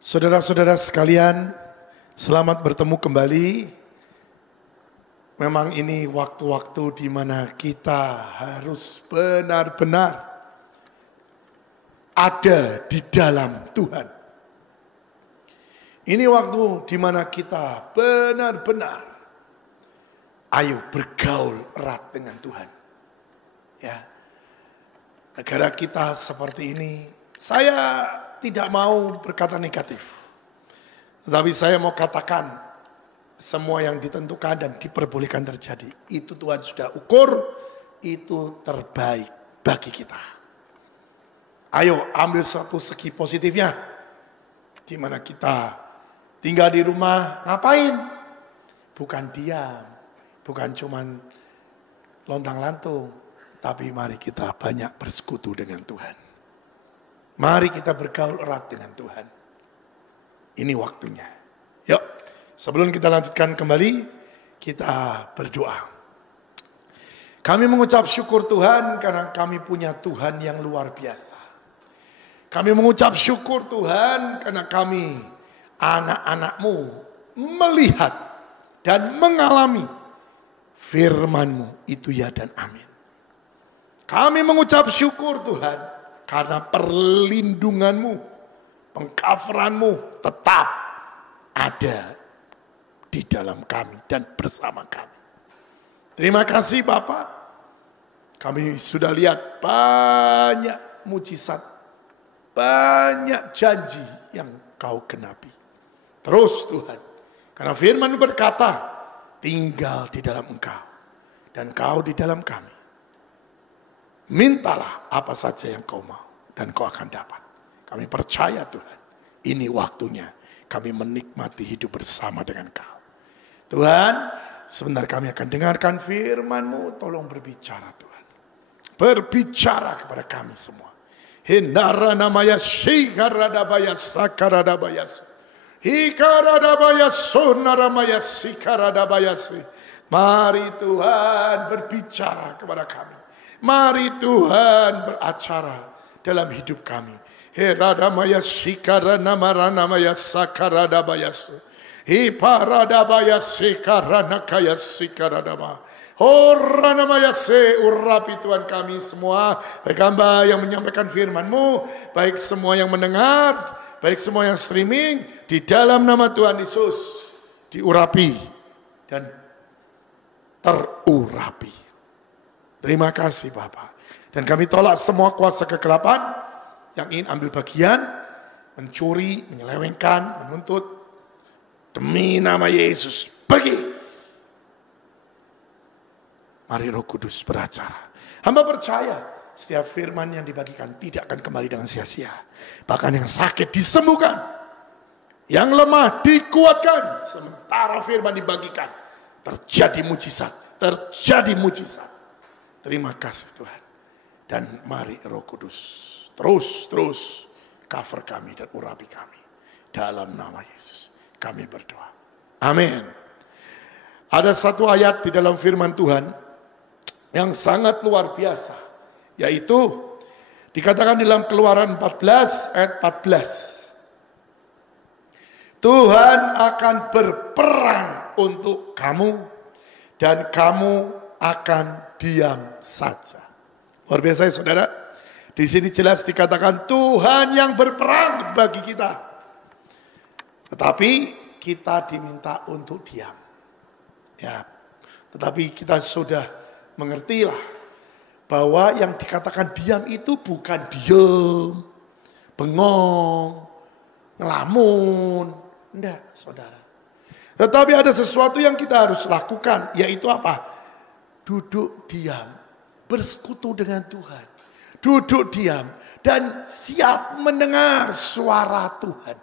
Saudara-saudara sekalian, selamat bertemu kembali. Memang ini waktu-waktu di mana kita harus benar-benar ada di dalam Tuhan. Ini waktu di mana kita benar-benar ayo bergaul erat dengan Tuhan. Ya. Negara kita seperti ini, saya tidak mau berkata negatif. Tetapi saya mau katakan semua yang ditentukan dan diperbolehkan terjadi, itu Tuhan sudah ukur, itu terbaik bagi kita. Ayo ambil satu segi positifnya, di mana kita tinggal di rumah, ngapain? Bukan diam, bukan cuman lontang-lantung, tapi mari kita banyak bersekutu dengan Tuhan. Mari kita bergaul erat dengan Tuhan. Ini waktunya. Yuk, sebelum kita lanjutkan kembali, kita berdoa. Kami mengucap syukur Tuhan karena kami punya Tuhan yang luar biasa. Kami mengucap syukur Tuhan karena kami anak-anak-Mu melihat dan mengalami firman-Mu, itu ya dan amin. Kami mengucap syukur Tuhan karena perlindungan-Mu, pengcoveran-Mu tetap ada di dalam kami dan bersama kami. Terima kasih Bapak. Kami sudah lihat banyak mujizat, banyak janji yang Kau genapi. Terus Tuhan, karena firman berkata, tinggal di dalam Engkau dan Kau di dalam kami. Mintalah apa saja yang Kau mau dan Kau akan dapat. Kami percaya Tuhan, ini waktunya kami menikmati hidup bersama dengan Kau. Tuhan, sebentar kami akan dengarkan firman-Mu, tolong berbicara Tuhan. Berbicara kepada kami semua. Hindara namanya sikaradabaya sakaradabayas. Hikaradabaya sonaramaya sikaradabaya. Mari Tuhan berbicara kepada kami. Mari Tuhan beracara dalam hidup kami. Heradamaya sikaranamarana sakaradabayas. Hiparadabaya sikaranakaya sikaradaba. Horanamaya se urapi Tuhan kami semua. Baik hamba yang menyampaikan firman-Mu, baik semua yang mendengar, baik semua yang streaming, di dalam nama Tuhan Yesus diurapi dan terurapi. Terima kasih Bapak. Dan kami tolak semua kuasa kegelapan yang ingin ambil bagian, mencuri, menyelewengkan, menuntut. Demi nama Yesus, pergi. Mari Roh Kudus beracara. Hamba percaya setiap firman yang dibagikan tidak akan kembali dengan sia-sia. Bahkan yang sakit disembuhkan, yang lemah dikuatkan. Sementara firman dibagikan, terjadi mujizat, terjadi mujizat. Terima kasih Tuhan. Dan mari Roh Kudus terus cover kami dan urapi kami. Dalam nama Yesus kami berdoa. Amin. Ada satu ayat di dalam firman Tuhan yang sangat luar biasa. Yaitu dikatakan dalam Keluaran 14 ayat 14. Tuhan akan berperang untuk kamu dan kamu akan diam saja. Luar biasa ya saudara. Di sini jelas dikatakan Tuhan yang berperang bagi kita. Tetapi kita diminta untuk diam. Ya. Tetapi kita sudah mengertilah bahwa yang dikatakan diam itu bukan diam, bengong, ngelamun. Enggak, saudara. Tetapi ada sesuatu yang kita harus lakukan, yaitu apa? Duduk diam, bersekutu dengan Tuhan. Duduk diam dan siap mendengar suara Tuhan.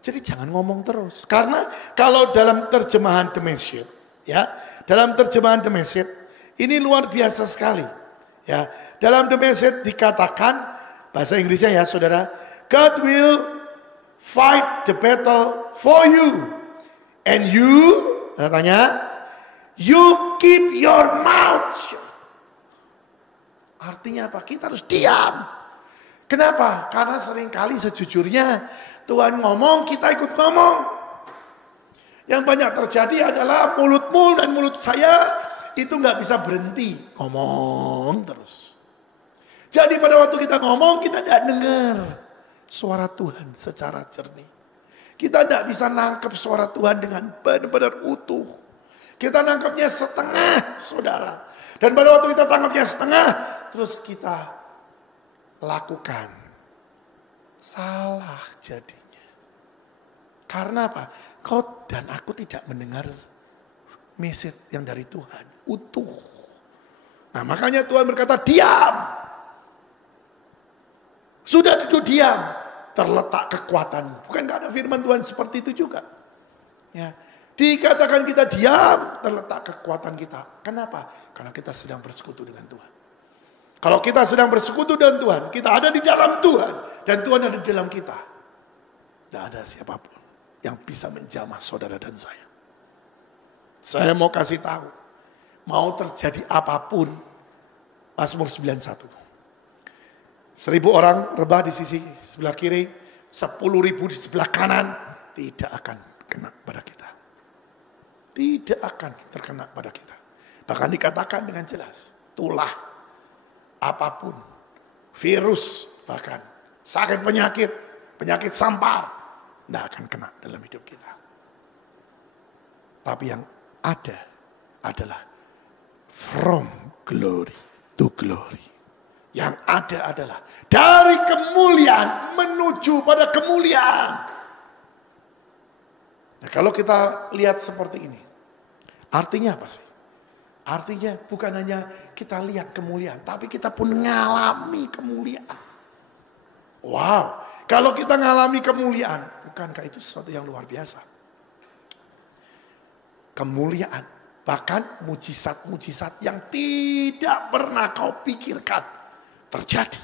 Jadi jangan ngomong terus. Karena kalau dalam terjemahan The Message, ya, dalam terjemahan The Message ini luar biasa sekali. Ya, dalam The Message dikatakan bahasa Inggrisnya ya, saudara, God will fight the battle for you, and you, tanya, you keep your mouth shut. Artinya apa? Kita harus diam. Kenapa? Karena seringkali sejujurnya Tuhan ngomong, kita ikut ngomong. Yang banyak terjadi adalah mulutmu dan mulut saya itu nggak bisa berhenti. Ngomong terus. Jadi pada waktu kita ngomong, kita tidak dengar suara Tuhan secara jernih. Kita tidak bisa nangkep suara Tuhan dengan benar-benar utuh. Kita nangkepnya setengah, saudara. Dan pada waktu kita tangkapnya setengah, terus kita lakukan. Salah jadinya. Karena apa? Kau dan aku tidak mendengar message yang dari Tuhan. Utuh. Nah makanya Tuhan berkata, diam. Sudah duduk diam. Terletak kekuatan. Bukankah ada firman Tuhan seperti itu juga? Ya. Dikatakan kita diam, terletak kekuatan kita. Kenapa? Karena kita sedang bersekutu dengan Tuhan. Kalau kita sedang bersekutu dengan Tuhan, kita ada di dalam Tuhan. Dan Tuhan ada di dalam kita. Tidak ada siapapun yang bisa menjamah saudara dan saya. Saya mau kasih tahu. Mau terjadi apapun. Mazmur 91. 1.000 orang rebah di sisi sebelah kiri. 10.000 di sebelah kanan. Tidak akan kena pada kita. Tidak akan terkena pada kita. Bahkan dikatakan dengan jelas. Tulah. Apapun. Virus. Bahkan. Sakit penyakit. Penyakit sampar. Tidak akan kena dalam hidup kita. Tapi yang ada adalah from glory to glory. Yang ada adalah dari kemuliaan menuju pada kemuliaan. Nah, kalau kita lihat seperti ini, artinya apa sih? Artinya bukan hanya kita lihat kemuliaan, tapi kita pun mengalami kemuliaan. Wow, kalau kita mengalami kemuliaan, bukankah itu sesuatu yang luar biasa? Kemuliaan, bahkan mujizat-mujizat yang tidak pernah kau pikirkan terjadi.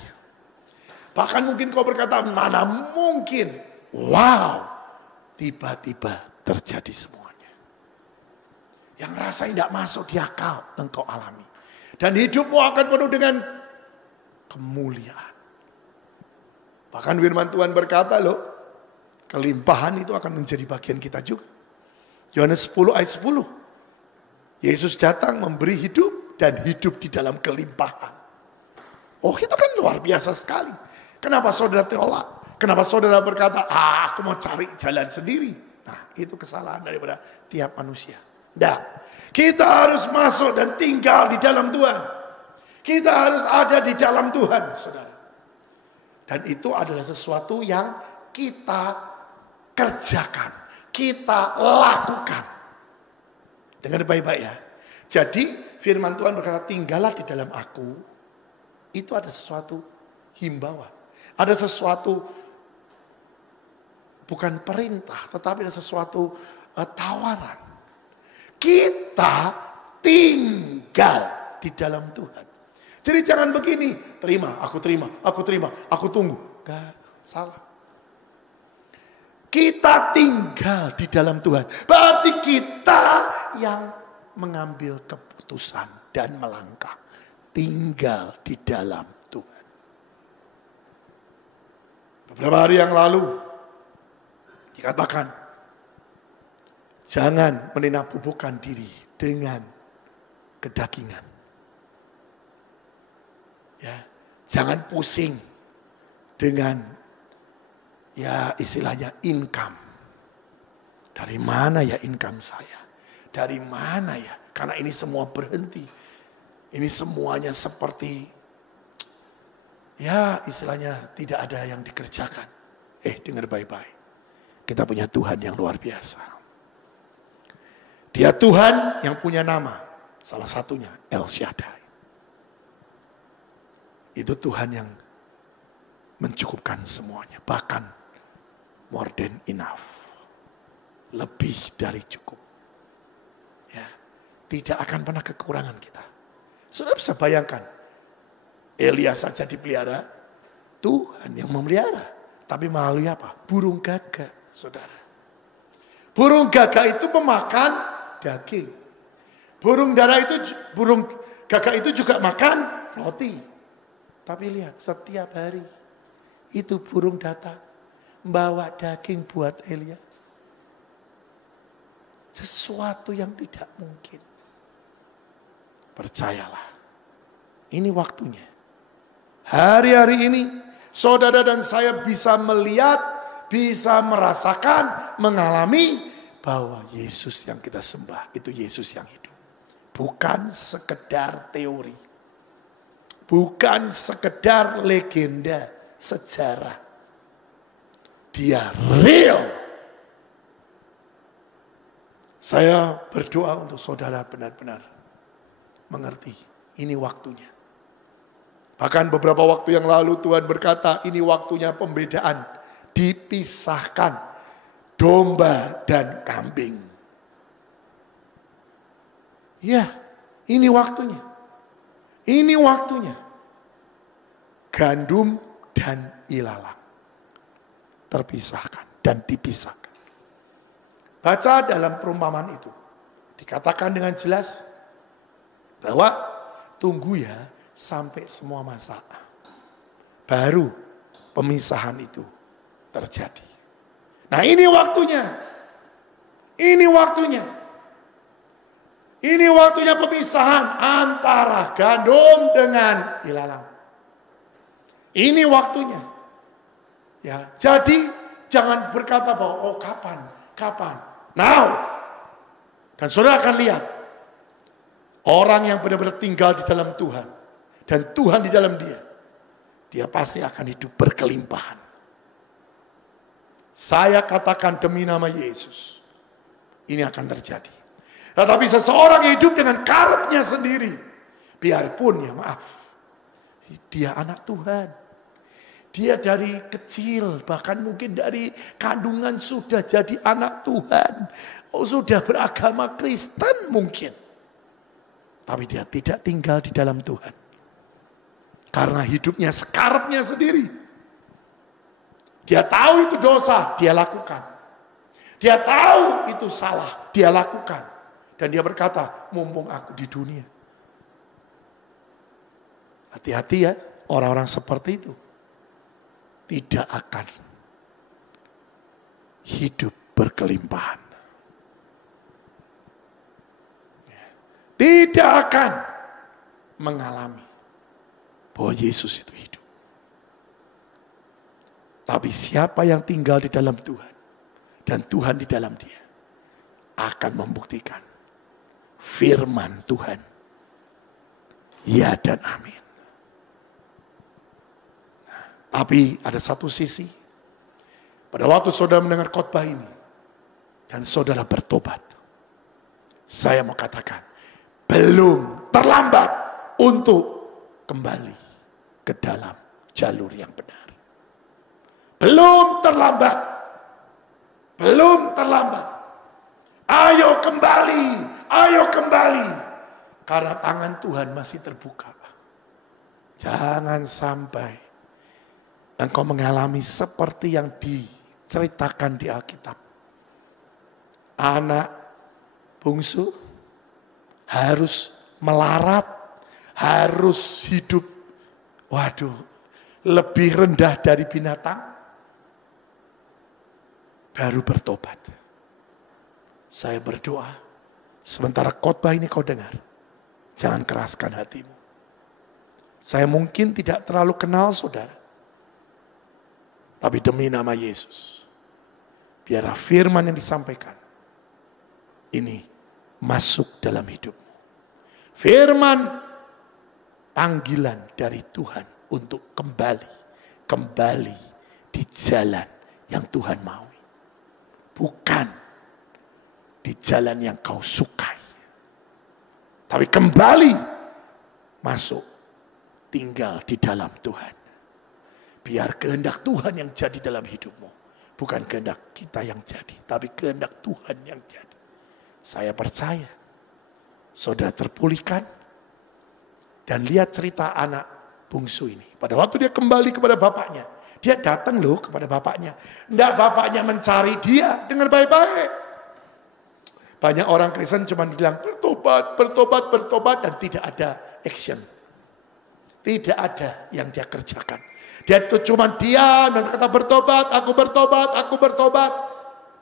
Bahkan mungkin kau berkata, mana mungkin? Wow, tiba-tiba terjadi semuanya. Yang rasanya tidak masuk di akal engkau alami. Dan hidupmu akan penuh dengan kemuliaan. Bahkan firman Tuhan berkata loh, kelimpahan itu akan menjadi bagian kita juga. Yohanes 10 ayat 10. Yesus datang memberi hidup dan hidup di dalam kelimpahan. Oh itu kan luar biasa sekali. Kenapa saudara tolak? Kenapa saudara berkata, aku mau cari jalan sendiri. Nah itu kesalahan daripada tiap manusia. Nah, kita harus masuk dan tinggal di dalam Tuhan. Kita harus ada di dalam Tuhan, saudara. Dan itu adalah sesuatu yang kita kerjakan. Kita lakukan. Dengar baik-baik ya. Jadi firman Tuhan berkata, tinggallah di dalam aku. Itu ada sesuatu himbauan. Ada sesuatu, bukan perintah, tetapi ada sesuatu tawaran. Kita tinggal di dalam Tuhan. Jadi jangan begini, terima, aku tunggu. Gak salah. Kita tinggal di dalam Tuhan. Berarti kita yang mengambil keputusan dan melangkah. Tinggal di dalam Tuhan. Beberapa hari yang lalu dikatakan, jangan meninabubukan diri dengan kedagingan. Ya, jangan pusing dengan ya istilahnya income. Dari mana ya income saya? Dari mana ya? Karena ini semua berhenti. Ini semuanya seperti ya istilahnya tidak ada yang dikerjakan. Dengar baik-baik. Kita punya Tuhan yang luar biasa. Dia Tuhan yang punya nama. Salah satunya El Shaddai. Itu Tuhan yang mencukupkan semuanya. Bahkan more than enough. Lebih dari cukup. Ya, tidak akan pernah kekurangan kita. Saudara bisa bayangkan. Elia saja dipelihara. Tuhan yang memelihara. Tapi melalui apa? Burung gagak, saudara. Burung gagak itu pemakan daging. Burung gagak itu juga makan roti. Tapi lihat, setiap hari itu burung datang, bawa daging buat Elia. Sesuatu yang tidak mungkin. Percayalah, ini waktunya. Hari-hari ini, saudara dan saya bisa melihat, bisa merasakan, mengalami bahwa Yesus yang kita sembah, itu Yesus yang hidup. Bukan sekedar teori. Bukan sekedar legenda, sejarah. Dia real. Saya berdoa untuk saudara benar-benar mengerti. Ini waktunya. Bahkan beberapa waktu yang lalu Tuhan berkata, ini waktunya pembedaan. Dipisahkan domba dan kambing. Ya, ini waktunya. Ini waktunya. Gandum dan ilalang terpisahkan dan dipisahkan. Baca dalam perumpamaan itu. Dikatakan dengan jelas bahwa tunggu ya sampai semua masa. Baru pemisahan itu terjadi. Nah, ini waktunya. Ini waktunya. Ini waktunya pemisahan antara gandum dengan ilalang. Ini waktunya. Ya, jadi jangan berkata bahwa oh kapan? Now. Dan saudara akan lihat orang yang benar-benar tinggal di dalam Tuhan dan Tuhan di dalam dia. Dia pasti akan hidup berkelimpahan. Saya katakan demi nama Yesus, ini akan terjadi. Tetapi seseorang hidup dengan karepnya sendiri, biarpun ya maaf, dia anak Tuhan. Dia dari kecil, bahkan mungkin dari kandungan sudah jadi anak Tuhan. Oh, sudah beragama Kristen mungkin. Tapi dia tidak tinggal di dalam Tuhan. Karena hidupnya sekarepnya sendiri. Dia tahu itu dosa, dia lakukan. Dia tahu itu salah, dia lakukan. Dan dia berkata, mumpung aku di dunia. Hati-hati ya, orang-orang seperti itu tidak akan hidup berkelimpahan. Tidak akan mengalami bahwa Yesus itu hidup. Tapi siapa yang tinggal di dalam Tuhan dan Tuhan di dalam dia akan membuktikan firman Tuhan. Ya dan amin. Tapi ada satu sisi, pada waktu saudara mendengar khotbah ini, dan saudara bertobat, saya mau katakan, belum terlambat untuk kembali ke dalam jalur yang benar. Belum terlambat. Belum terlambat. Ayo kembali, ayo kembali. Karena tangan Tuhan masih terbuka. Jangan sampai engkau mengalami seperti yang diceritakan di Alkitab. Anak bungsu harus melarat, harus hidup, lebih rendah dari binatang, baru bertobat. Saya berdoa, sementara khotbah ini kau dengar, jangan keraskan hatimu. Saya mungkin tidak terlalu kenal saudara, tapi demi nama Yesus, biarlah firman yang disampaikan ini masuk dalam hidupmu. Firman panggilan dari Tuhan untuk kembali di jalan yang Tuhan mau. Bukan di jalan yang kau sukai. Tapi kembali masuk, tinggal di dalam Tuhan. Biar kehendak Tuhan yang jadi dalam hidupmu. Bukan kehendak kita yang jadi, tapi kehendak Tuhan yang jadi. Saya percaya, saudara terpulihkan. Dan lihat cerita anak bungsu ini. Pada waktu dia kembali kepada bapaknya, dia datang loh kepada bapaknya. Tidak bapaknya mencari dia dengan baik-baik. Banyak orang Kristen cuma bilang bertobat dan tidak ada action. Tidak ada yang dia kerjakan. Dia itu cuma diam dan kata bertobat, aku bertobat, aku bertobat.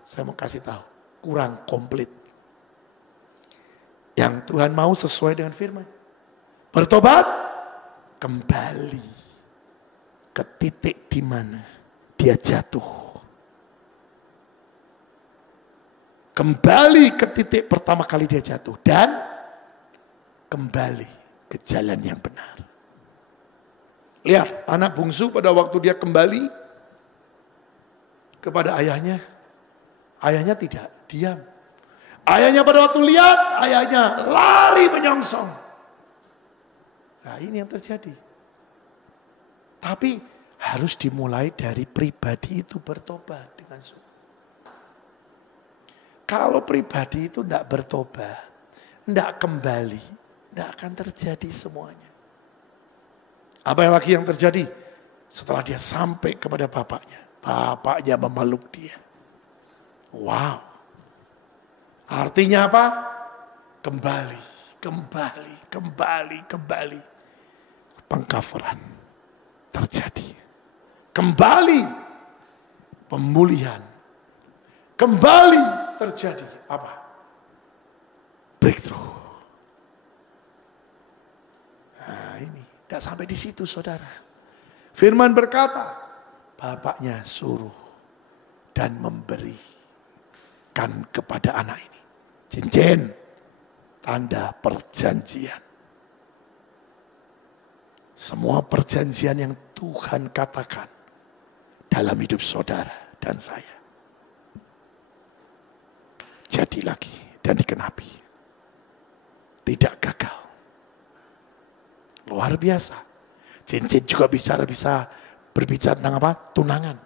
Saya mau kasih tahu, kurang komplit. Yang Tuhan mau sesuai dengan firman. Bertobat, kembali ke titik di mana dia jatuh. Kembali ke titik pertama kali dia jatuh. Dan kembali ke jalan yang benar. Lihat, anak bungsu pada waktu dia kembali kepada ayahnya. Ayahnya tidak diam. Ayahnya pada waktu lihat, ayahnya lari menyongsong. Nah ini yang terjadi. Tapi harus dimulai dari pribadi itu bertobat dengan sungguh. Kalau pribadi itu tidak bertobat, tidak kembali, tidak akan terjadi semuanya. Apa yang lagi yang terjadi? Setelah dia sampai kepada bapaknya, bapaknya memeluk dia. Wow. Artinya apa? Kembali, kembali, kembali, kembali. Pengcoveran terjadi. Kembali pemulihan. Kembali terjadi apa? Breakthrough. Nah ini, tidak sampai di situ saudara. Firman berkata, bapaknya suruh dan memberikan kepada anak ini cincin, tanda perjanjian. Semua perjanjian yang Tuhan katakan dalam hidup saudara dan saya. Jadi lagi dan dikenapi. Tidak gagal. Luar biasa. Cincin juga bisa berbicara tentang apa? Tunangan.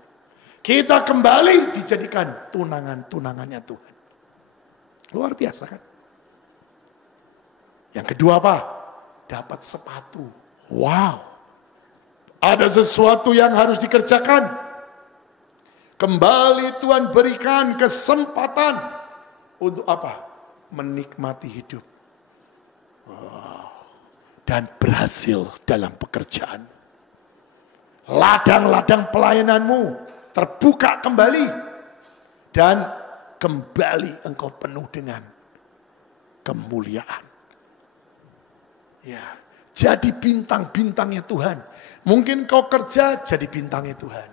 Kita kembali dijadikan tunangan-tunangannya Tuhan. Luar biasa kan? Yang kedua apa? Dapat sepatu. Wow. Ada sesuatu yang harus dikerjakan. Kembali Tuhan berikan kesempatan. Untuk apa? Menikmati hidup. Wow. Dan berhasil dalam pekerjaan. Ladang-ladang pelayananmu terbuka kembali. Dan kembali engkau penuh dengan kemuliaan. Ya, jadi bintang-bintangnya Tuhan. Mungkin kau kerja jadi bintangnya Tuhan.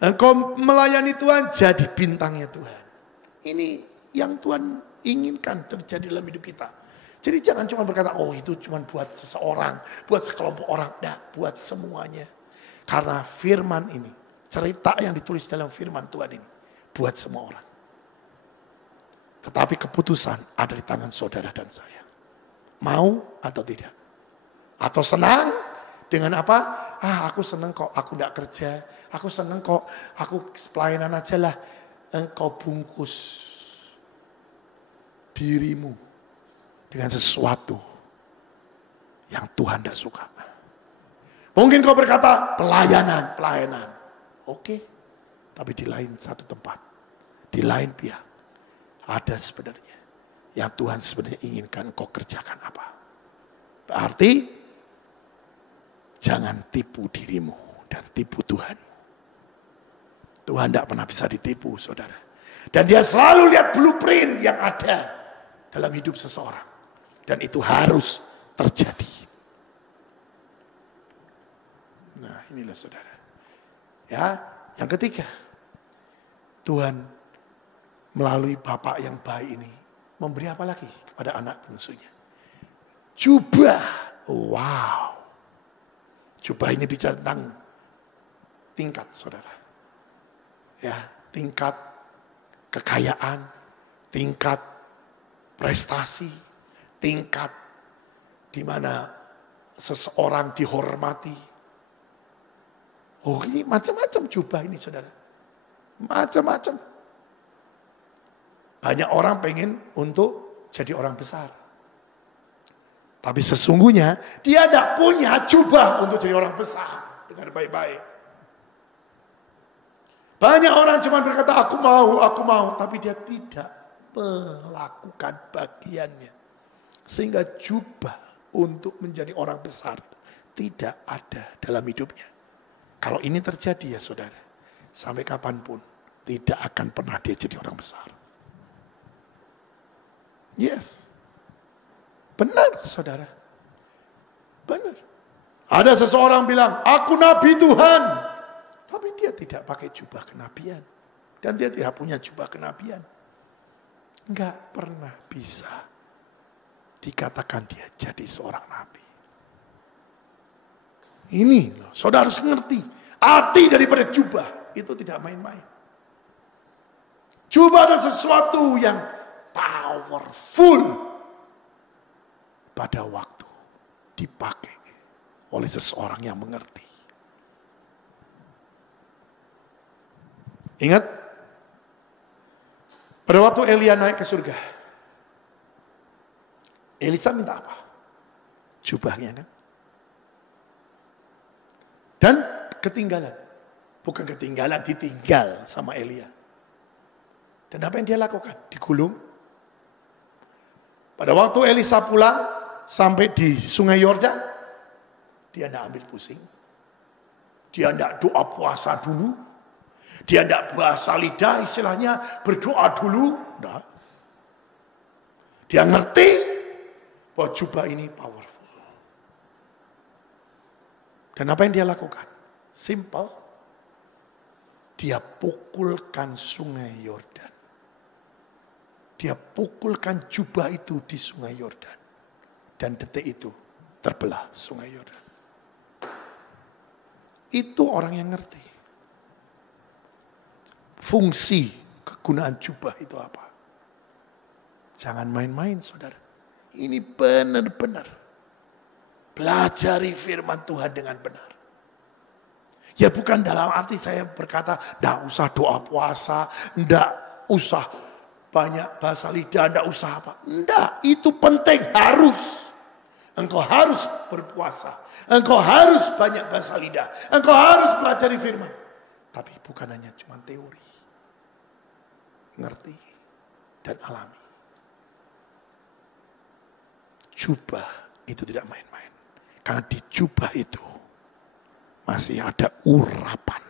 Engkau melayani Tuhan jadi bintangnya Tuhan. Ini yang Tuhan inginkan terjadi dalam hidup kita. Jadi jangan cuma berkata, oh itu cuma buat seseorang, buat sekelompok orang. Nah, buat semuanya. Karena firman ini, cerita yang ditulis dalam firman Tuhan ini, buat semua orang. Tetapi keputusan ada di tangan saudara dan saya. Mau atau tidak? Atau senang dengan apa? Aku senang kok, aku tidak kerja. Aku senang kok, aku pelayanan aja lah. Engkau bungkus dirimu dengan sesuatu yang Tuhan tidak suka. Mungkin kau berkata pelayanan. Oke, tapi di lain satu tempat, di lain pihak, ada sebenarnya yang Tuhan sebenarnya inginkan kau kerjakan apa. Berarti jangan tipu dirimu dan tipu Tuhan. Tuhan tidak pernah bisa ditipu, saudara. Dan dia selalu lihat blueprint yang ada dalam hidup seseorang. Dan itu harus terjadi. Nah inilah saudara. Ya, yang ketiga. Tuhan melalui Bapak yang baik ini. Memberi apa lagi kepada anak bungsunya? Jubah. Wow. Jubah ini bicara tentang tingkat saudara. Ya, tingkat kekayaan. Tingkat prestasi, tingkat di mana seseorang dihormati. Oh ini macam-macam jubah ini saudara. Macam-macam. Banyak orang pengen untuk jadi orang besar. Tapi sesungguhnya dia tidak punya jubah untuk jadi orang besar dengan baik-baik. Banyak orang cuma berkata aku mau. Tapi dia tidak melakukan bagiannya. Sehingga jubah untuk menjadi orang besar tidak ada dalam hidupnya. Kalau ini terjadi ya saudara, sampai kapanpun tidak akan pernah dia jadi orang besar. Yes. Benar saudara. Benar. Ada seseorang bilang, aku nabi Tuhan. Tapi dia tidak pakai jubah kenabian. Dan dia tidak punya jubah kenabian. Enggak pernah bisa dikatakan dia jadi seorang nabi. Ini loh, saudara harus ngerti. Arti daripada jubah itu tidak main-main. Jubah adalah sesuatu yang powerful pada waktu dipakai oleh seseorang yang mengerti. Ingat, pada waktu Elia naik ke surga, Elisa minta apa? Jubahnya kan? Dan ketinggalan. Bukan ketinggalan, ditinggal sama Elia. Dan apa yang dia lakukan? Digulung. Pada waktu Elisa pulang, sampai di sungai Yordan, dia tidak ambil pusing. Dia tidak doa puasa dulu. Dia tidak bahasa lidah, istilahnya berdoa dulu. Tidak. Dia ngerti bahwa jubah ini powerful. Dan apa yang dia lakukan? Simple. Dia pukulkan sungai Yordan. Dia pukulkan jubah itu di sungai Yordan. Dan detik itu terbelah sungai Yordan. Itu orang yang ngerti. Fungsi kegunaan jubah itu apa? Jangan main-main saudara. Ini benar-benar. Pelajari firman Tuhan dengan benar. Ya bukan dalam arti saya berkata, tidak usah doa puasa, tidak usah banyak bahasa lidah, tidak usah apa. Tidak, itu penting, harus. Engkau harus berpuasa. Engkau harus banyak bahasa lidah. Engkau harus pelajari firman. Tapi bukan hanya cuma teori. Ngerti dan alami. Jubah itu tidak main-main. Karena di jubah itu masih ada urapan.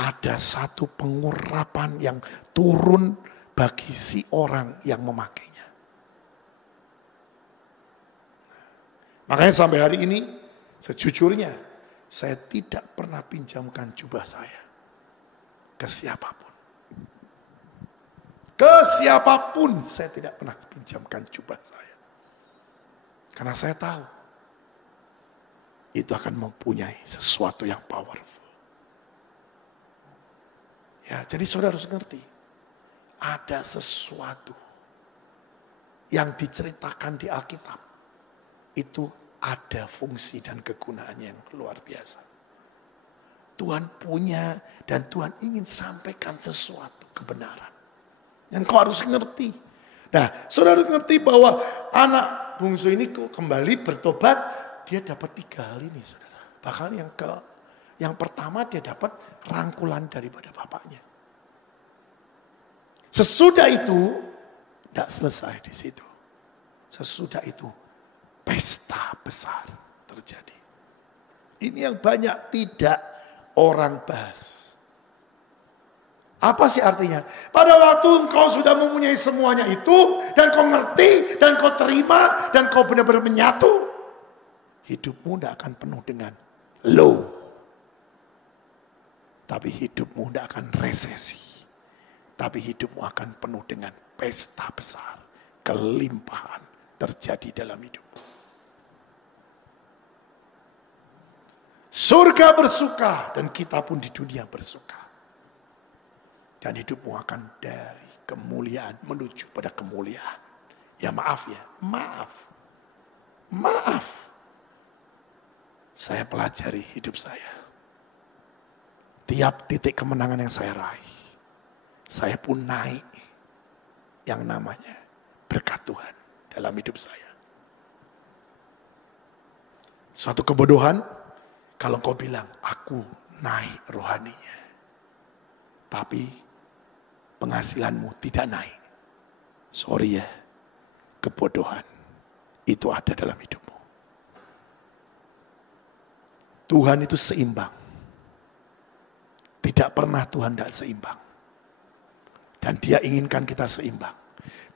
Ada satu pengurapan yang turun bagi si orang yang memakainya. Makanya sampai hari ini, sejujurnya, saya tidak pernah pinjamkan jubah saya ke siapapun. Ke siapapun saya tidak pernah pinjamkan jubah saya. Karena saya tahu itu akan mempunyai sesuatu yang powerful. Ya, jadi saudara harus ngerti. Ada sesuatu yang diceritakan di Alkitab. Itu ada fungsi dan kegunaan yang luar biasa. Tuhan punya dan Tuhan ingin sampaikan sesuatu kebenaran. Yang kau harus ngerti. Nah, saudara harus ngerti bahwa anak bungsu ini kembali bertobat, dia dapat 3 hal ini, saudara. Bahkan yang pertama dia dapat rangkulan daripada bapaknya. Sesudah itu, tidak selesai di situ. Sesudah itu, pesta besar terjadi. Ini yang banyak tidak orang bahas. Apa sih artinya? Pada waktu engkau sudah mempunyai semuanya itu, dan kau ngerti, dan kau terima, dan kau benar-benar menyatu, hidupmu tidak akan penuh dengan low. Tapi hidupmu tidak akan resesi. Tapi hidupmu akan penuh dengan pesta besar. Kelimpahan terjadi dalam hidupmu. Surga bersuka, dan kita pun di dunia bersuka. Dan hidupmu akan dari kemuliaan menuju pada kemuliaan. Ya maaf ya, maaf. Saya pelajari hidup saya. Tiap titik kemenangan yang saya raih, saya pun naik yang namanya berkat Tuhan dalam hidup saya. Suatu kebodohan kalau kau bilang aku naik rohaninya. Tapi penghasilanmu tidak naik. Sorry ya, kebodohan itu ada dalam hidupmu. Tuhan itu seimbang. Tidak pernah Tuhan tidak seimbang. Dan Dia inginkan kita seimbang.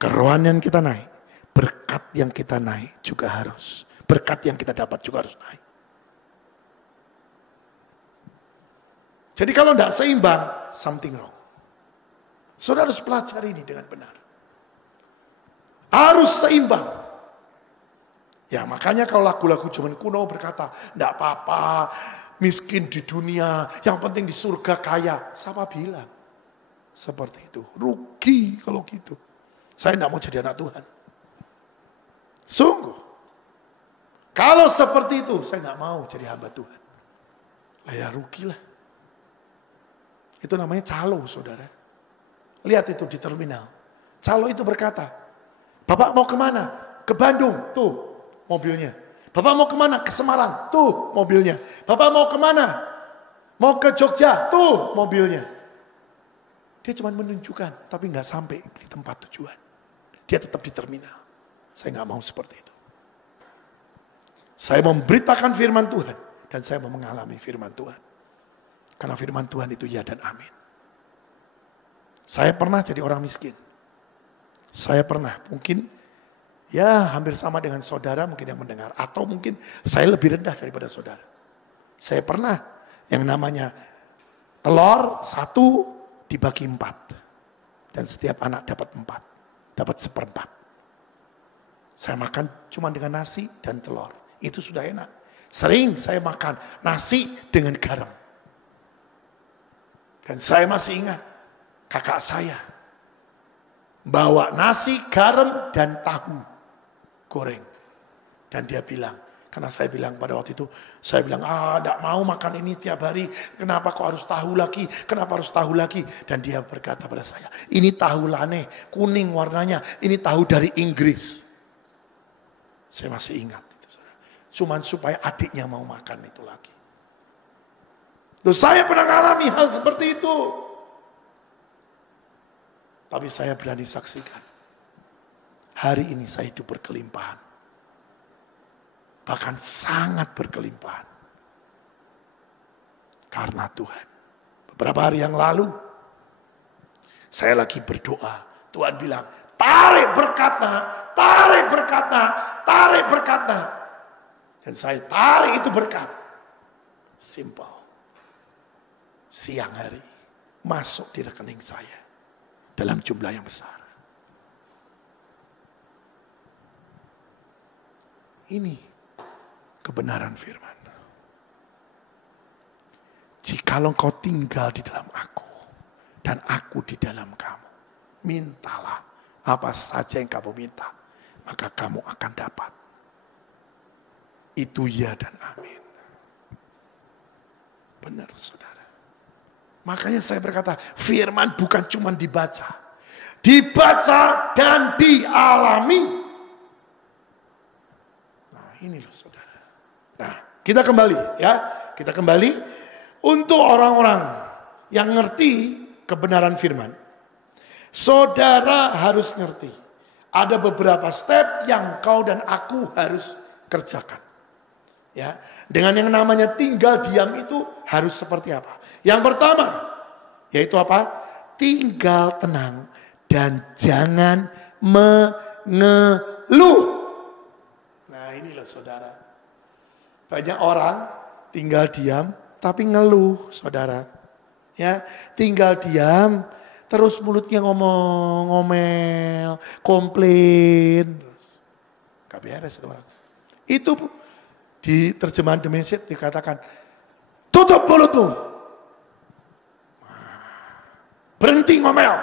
Kerohanian kita naik. Berkat yang kita naik juga harus. Berkat yang kita dapat juga harus naik. Jadi kalau tidak seimbang, something wrong. Saudara harus pelajari ini dengan benar. Harus seimbang. Ya makanya kalau lagu-lagu zaman kuno berkata, tidak apa-apa, miskin di dunia, yang penting di surga kaya. Siapa bilang? Seperti itu. Rugi kalau gitu. Saya tidak mau jadi anak Tuhan. Sungguh. Kalau seperti itu, saya tidak mau jadi hamba Tuhan. Ya rugilah. Itu namanya calo, saudara. Lihat itu di terminal. Calo itu berkata, Bapak mau kemana? Ke Bandung, tuh mobilnya. Bapak mau kemana? Ke Semarang, tuh mobilnya. Bapak mau kemana? Mau ke Jogja, tuh mobilnya. Dia cuma menunjukkan, tapi nggak sampai di tempat tujuan. Dia tetap di terminal. Saya nggak mau seperti itu. Saya memberitakan firman Tuhan, dan saya mau mengalami firman Tuhan. Karena firman Tuhan itu ya dan amin. Saya pernah jadi orang miskin. Saya pernah, mungkin ya hampir sama dengan saudara mungkin yang mendengar. Atau mungkin saya lebih rendah daripada saudara. Saya pernah yang namanya telur 1 dibagi 4. Dan setiap anak dapat 4. Dapat 1/4. Saya makan cuma dengan nasi dan telur. Itu sudah enak. Sering saya makan nasi dengan garam. Dan saya masih ingat kakak saya bawa nasi, garam, dan tahu goreng. Dan dia bilang, karena saya bilang pada waktu itu, saya bilang, tidak mau makan ini setiap hari. Kenapa kok harus tahu lagi? Kenapa harus tahu lagi? Dan dia berkata pada saya, ini tahu lane, kuning warnanya. Ini tahu dari Inggris. Saya masih ingat itu. Cuman supaya adiknya mau makan itu lagi. Loh, saya pernah mengalami hal seperti itu. Tapi saya berani saksikan. Hari ini saya hidup berkelimpahan. Bahkan sangat berkelimpahan. Karena Tuhan. Beberapa hari yang lalu, saya lagi berdoa. Tuhan bilang, tarik berkatnya, tarik berkatnya, tarik berkatnya. Dan saya tarik itu berkat. Simple. Siang hari, masuk di rekening saya. Dalam jumlah yang besar. Ini kebenaran firman. Jikalau engkau tinggal di dalam aku, dan aku di dalam kamu, mintalah apa saja yang kamu minta, maka kamu akan dapat. Itu ya dan amin. Benar saudara. Makanya saya berkata, firman bukan cuma dibaca. Dibaca dan dialami. Nah ini loh saudara. Nah kita kembali ya. Kita kembali untuk orang-orang yang ngerti kebenaran firman. Saudara harus ngerti. Ada beberapa step yang kau dan aku harus kerjakan. Ya, dengan yang namanya tinggal diam itu harus seperti apa? Yang pertama, yaitu apa? Tinggal tenang dan jangan mengeluh. Nah ini loh saudara. Banyak orang tinggal diam tapi ngeluh saudara. Ya, tinggal diam terus mulutnya ngomel, komplain. Gak beres saudara. Itu di terjemahan The Message dikatakan, tutup mulutmu. Berhenti ngomel.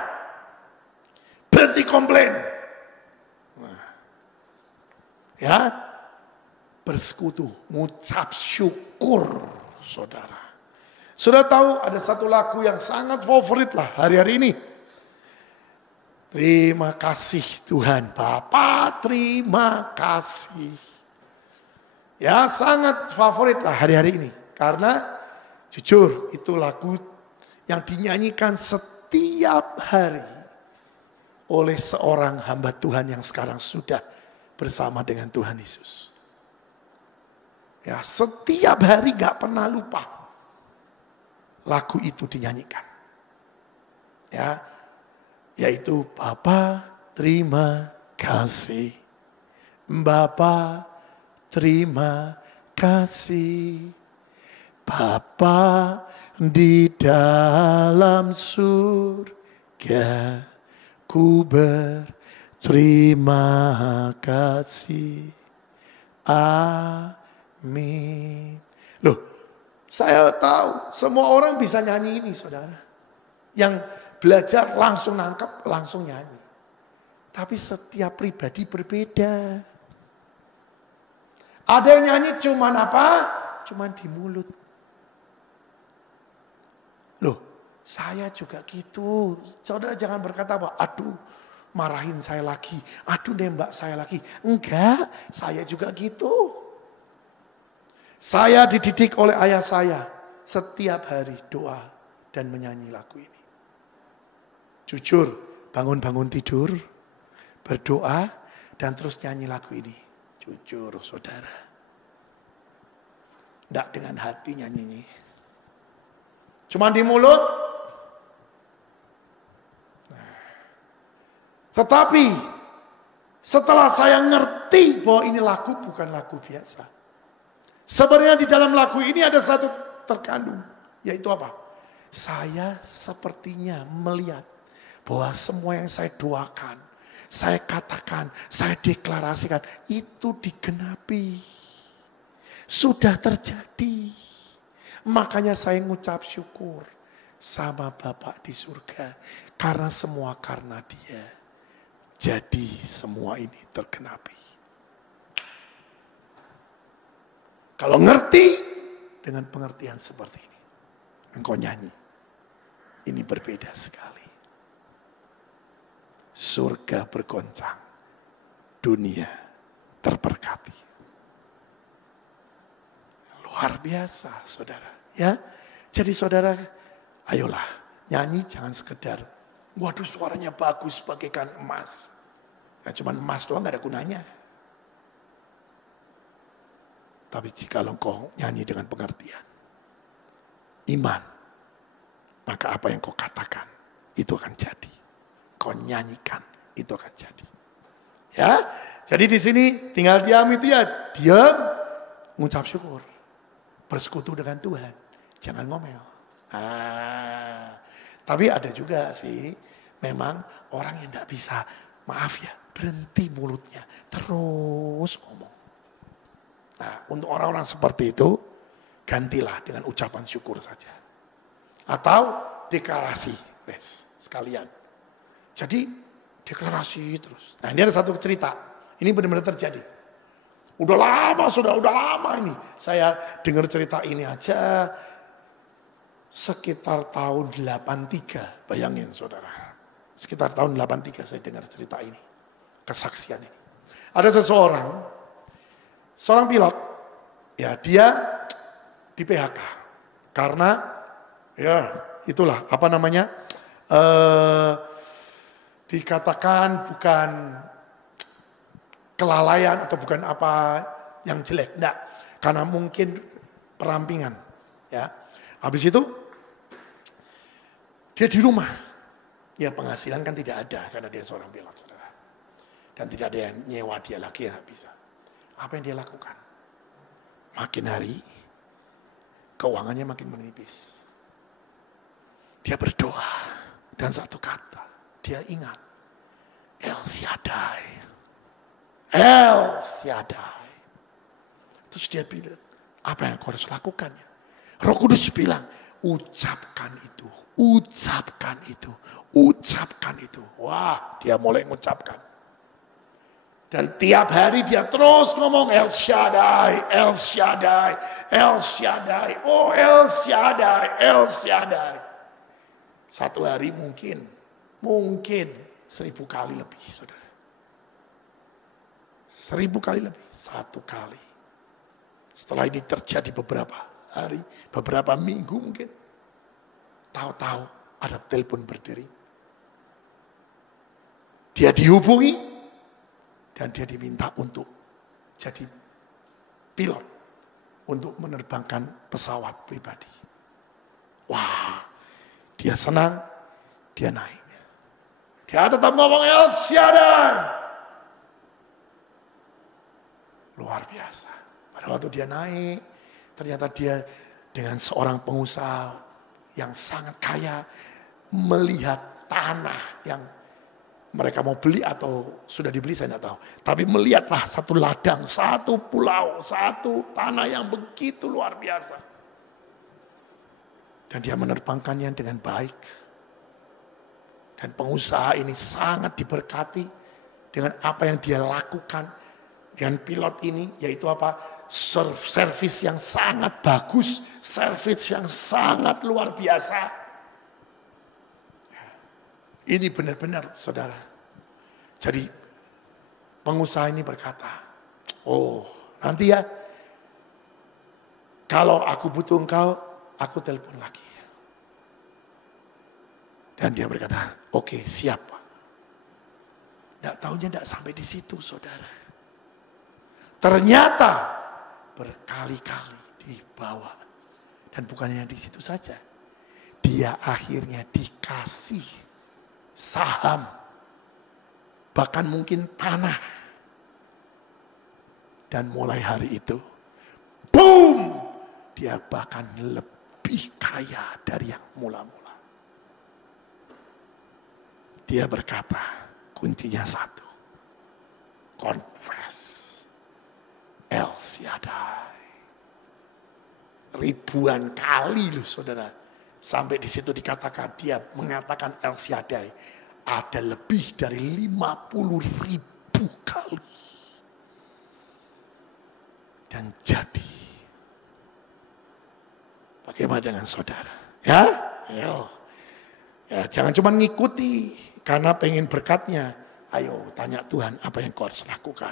Berhenti komplain. Ya. Bersekutu. Ngucap syukur. Saudara. Sudah tahu ada satu lagu yang sangat favorit lah hari-hari ini. Terima kasih Tuhan. Bapa terima kasih. Ya sangat favorit lah hari-hari ini. Karena jujur itu lagu yang dinyanyikan setiap hari oleh seorang hamba Tuhan yang sekarang sudah bersama dengan Tuhan Yesus. Ya, setiap hari gak pernah lupa lagu itu dinyanyikan. Ya, yaitu Bapa terima kasih. Bapa terima kasih. Bapa di dalam surga, ku berterima kasih. Amin. Loh, saya tahu semua orang bisa nyanyi ini, saudara. Yang belajar langsung nangkep, langsung nyanyi. Tapi setiap pribadi berbeda. Ada yang nyanyi cuman apa? Cuman di mulut. Loh, saya juga gitu. Saudara jangan berkata bahwa, aduh marahin saya lagi, aduh nembak saya lagi. Enggak, saya juga gitu. Saya dididik oleh ayah saya setiap hari doa dan menyanyi lagu ini. Jujur, bangun-bangun tidur, berdoa, dan terus nyanyi lagu ini. Jujur, saudara. Tidak dengan hati nyanyi ini. Cuma di mulut. Tetapi setelah saya ngerti bahwa ini lagu bukan lagu biasa. Sebenarnya di dalam lagu ini ada satu terkandung. Yaitu apa? Saya sepertinya melihat bahwa semua yang saya doakan, saya katakan, saya deklarasikan, itu digenapi. Sudah terjadi. Makanya saya ngucap syukur sama Bapak di surga. Karena semua karena Dia. Jadi semua ini tergenapi. Kalau ngerti dengan pengertian seperti ini, engkau nyanyi. Ini berbeda sekali. Surga bergoncang, dunia terberkati. Luar biasa, saudara. Ya, jadi saudara, ayolah nyanyi jangan sekedar, waduh suaranya bagus bagaikan emas. Ya, cuman emas doang gak ada gunanya. Tapi jika engkau nyanyi dengan pengertian, iman, maka apa yang kau katakan itu akan jadi. Kau nyanyikan itu akan jadi. Ya, jadi di sini tinggal diam itu ya diam, mengucap syukur, bersekutu dengan Tuhan, jangan ngomel. Tapi ada juga sih, memang orang yang tidak bisa, maaf ya, berhenti mulutnya, terus ngomong. Nah, untuk orang-orang seperti itu, gantilah dengan ucapan syukur saja. Atau deklarasi, sekalian. Jadi deklarasi terus. Nah, ini ada satu cerita. Ini benar-benar terjadi. Udah lama ini. Saya dengar cerita ini aja sekitar tahun 83. Bayangin saudara. Sekitar tahun 83 saya dengar cerita ini. Kesaksian ini. Ada seorang pilot. Ya, dia di PHK. Karena ya itulah apa namanya. Dikatakan bukan kelalaian atau bukan apa yang jelek, enggak, karena mungkin perampingan, ya. Habis itu dia di rumah, ya penghasilan kan tidak ada karena dia seorang pilot, saudara, dan tidak ada yang nyewa dia lagi, ya bisa. Apa yang dia lakukan? Makin hari keuangannya makin menipis. Dia berdoa dan satu kata. Dia ingat, El Shaddai. El Shaddai. Terus dia bilang, apa yang kau harus lakukan? Roh Kudus bilang, ucapkan itu, ucapkan itu, ucapkan itu. Wah, dia mulai mengucapkan. Dan tiap hari dia terus ngomong, El Shaddai, El Shaddai, El Shaddai. Oh El Shaddai, El Shaddai. Satu hari mungkin 1000 kali lebih, saudara. 1000 kali lebih, satu kali. Setelah ini terjadi beberapa hari, beberapa minggu mungkin. Tahu-tahu ada telepon berdering. Dia dihubungi dan dia diminta untuk jadi pilot untuk menerbangkan pesawat pribadi. Wah, dia senang, dia naik. Dia tetap ngomong El Shaddai. Luar biasa. Pada waktu dia naik, ternyata dia dengan seorang pengusaha yang sangat kaya melihat tanah yang mereka mau beli atau sudah dibeli saya tidak tahu. Tapi melihatlah satu ladang, satu pulau, satu tanah yang begitu luar biasa. Dan dia menerbangkannya dengan baik. Dan pengusaha ini sangat diberkati dengan apa yang dia lakukan dengan pilot ini, yaitu apa? Servis yang sangat bagus, servis yang sangat luar biasa. Ini benar-benar saudara. Jadi pengusaha ini berkata, oh nanti ya, kalau aku butuh engkau, aku telepon lagi. Dan dia berkata, oke, siap Pak. Tidak tahunya tidak sampai di situ saudara. Ternyata berkali-kali dibawa. Dan bukannya di situ saja. Dia akhirnya dikasih saham. Bahkan mungkin tanah. Dan mulai hari itu, boom! Dia bahkan lebih kaya dari yang mula-mula. Dia berkata, kuncinya satu. Confess. El Shaddai. Ribuan kali loh saudara. Sampai di situ dikatakan, dia mengatakan El Shaddai. Ada lebih dari 50.000 kali. Dan jadi. Bagaimana dengan saudara? Ya, jangan cuma ngikuti. Karena pengen berkatnya, ayo tanya Tuhan apa yang kau harus lakukan.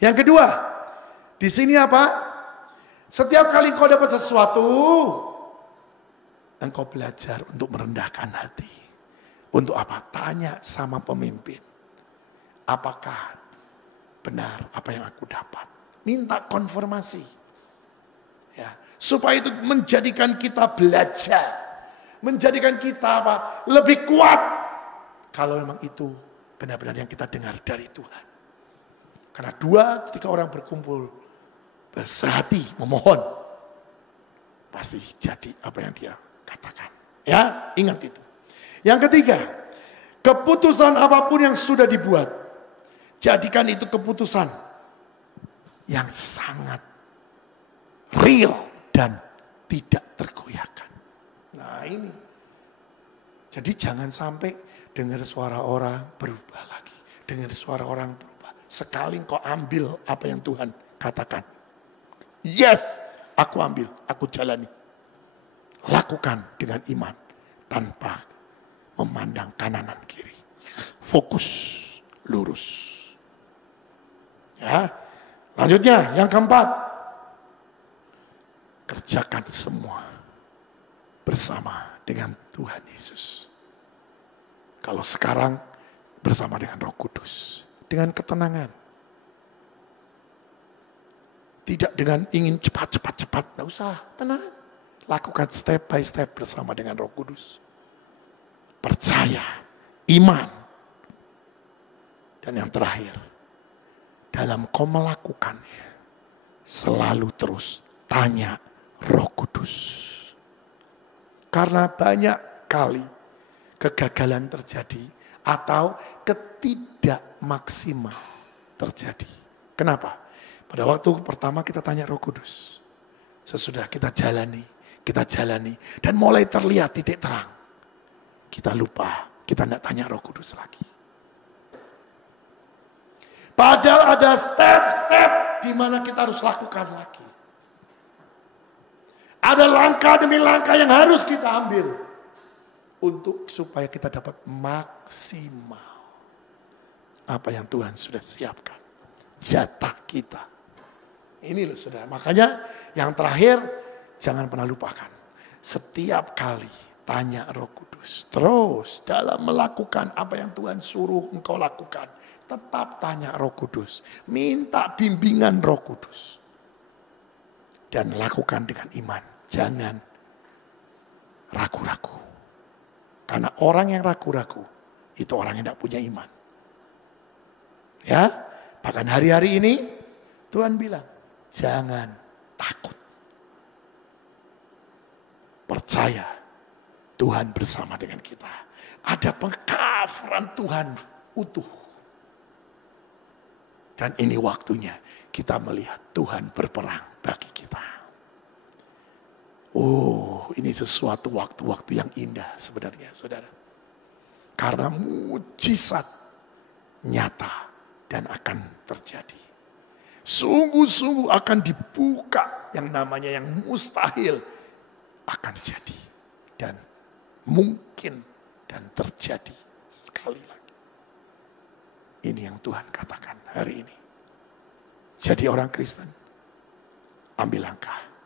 Yang kedua, di sini apa? Setiap kali kau dapat sesuatu, engkau belajar untuk merendahkan hati. Untuk apa? Tanya sama pemimpin. Apakah benar apa yang aku dapat? Minta konfirmasi. Ya, supaya itu menjadikan kita belajar. Menjadikan kita apa? Lebih kuat. Kalau memang itu benar-benar yang kita dengar dari Tuhan. Karena ketika orang berkumpul, bersehati, memohon, pasti jadi apa yang dia katakan. Ya, ingat itu. Yang ketiga, keputusan apapun yang sudah dibuat, jadikan itu keputusan yang sangat real dan tidak tergoyahkan. Nah ini. Jadi jangan sampai dengar suara orang berubah lagi. Dengar suara orang berubah. Sekali kau ambil apa yang Tuhan katakan. Yes, aku ambil, aku jalani. Lakukan dengan iman. Tanpa memandang kanan kiri. Fokus, lurus. Ya, lanjutnya yang keempat. Kerjakan semua bersama dengan Tuhan Yesus. Kalau sekarang bersama dengan Roh Kudus. Dengan ketenangan. Tidak dengan ingin cepat. Tidak usah, tenang. Lakukan step by step bersama dengan Roh Kudus. Percaya, iman. Dan yang terakhir. Dalam kau melakukannya. Selalu terus tanya Roh Kudus. Karena banyak kali kegagalan terjadi atau ketidakmaksimal terjadi. Kenapa? Pada waktu pertama kita tanya Roh Kudus. Sesudah kita jalani dan mulai terlihat titik terang. Kita lupa, kita tidak tanya Roh Kudus lagi. Padahal ada step-step di mana kita harus lakukan lagi. Ada langkah demi langkah yang harus kita ambil. Untuk supaya kita dapat maksimal apa yang Tuhan sudah siapkan. Jatah kita. Ini loh saudara. Makanya yang terakhir jangan pernah lupakan. Setiap kali tanya Roh Kudus. Terus dalam melakukan apa yang Tuhan suruh engkau lakukan. Tetap tanya Roh Kudus. Minta bimbingan Roh Kudus. dan lakukan dengan iman. Jangan ragu-ragu. Karena orang yang ragu-ragu itu orang yang tidak punya iman. Ya, bahkan hari-hari ini Tuhan bilang, jangan takut. Percaya Tuhan bersama dengan kita. Ada pengkafaran Tuhan utuh. Dan ini waktunya kita melihat Tuhan berperang bagi kita. Oh, ini sesuatu waktu-waktu yang indah sebenarnya, saudara. Karena mujizat nyata dan akan terjadi. Sungguh-sungguh akan dibuka yang namanya yang mustahil akan jadi. Dan mungkin dan terjadi sekali lagi. Ini yang Tuhan katakan hari ini. Jadi orang Kristen, ambil langkah.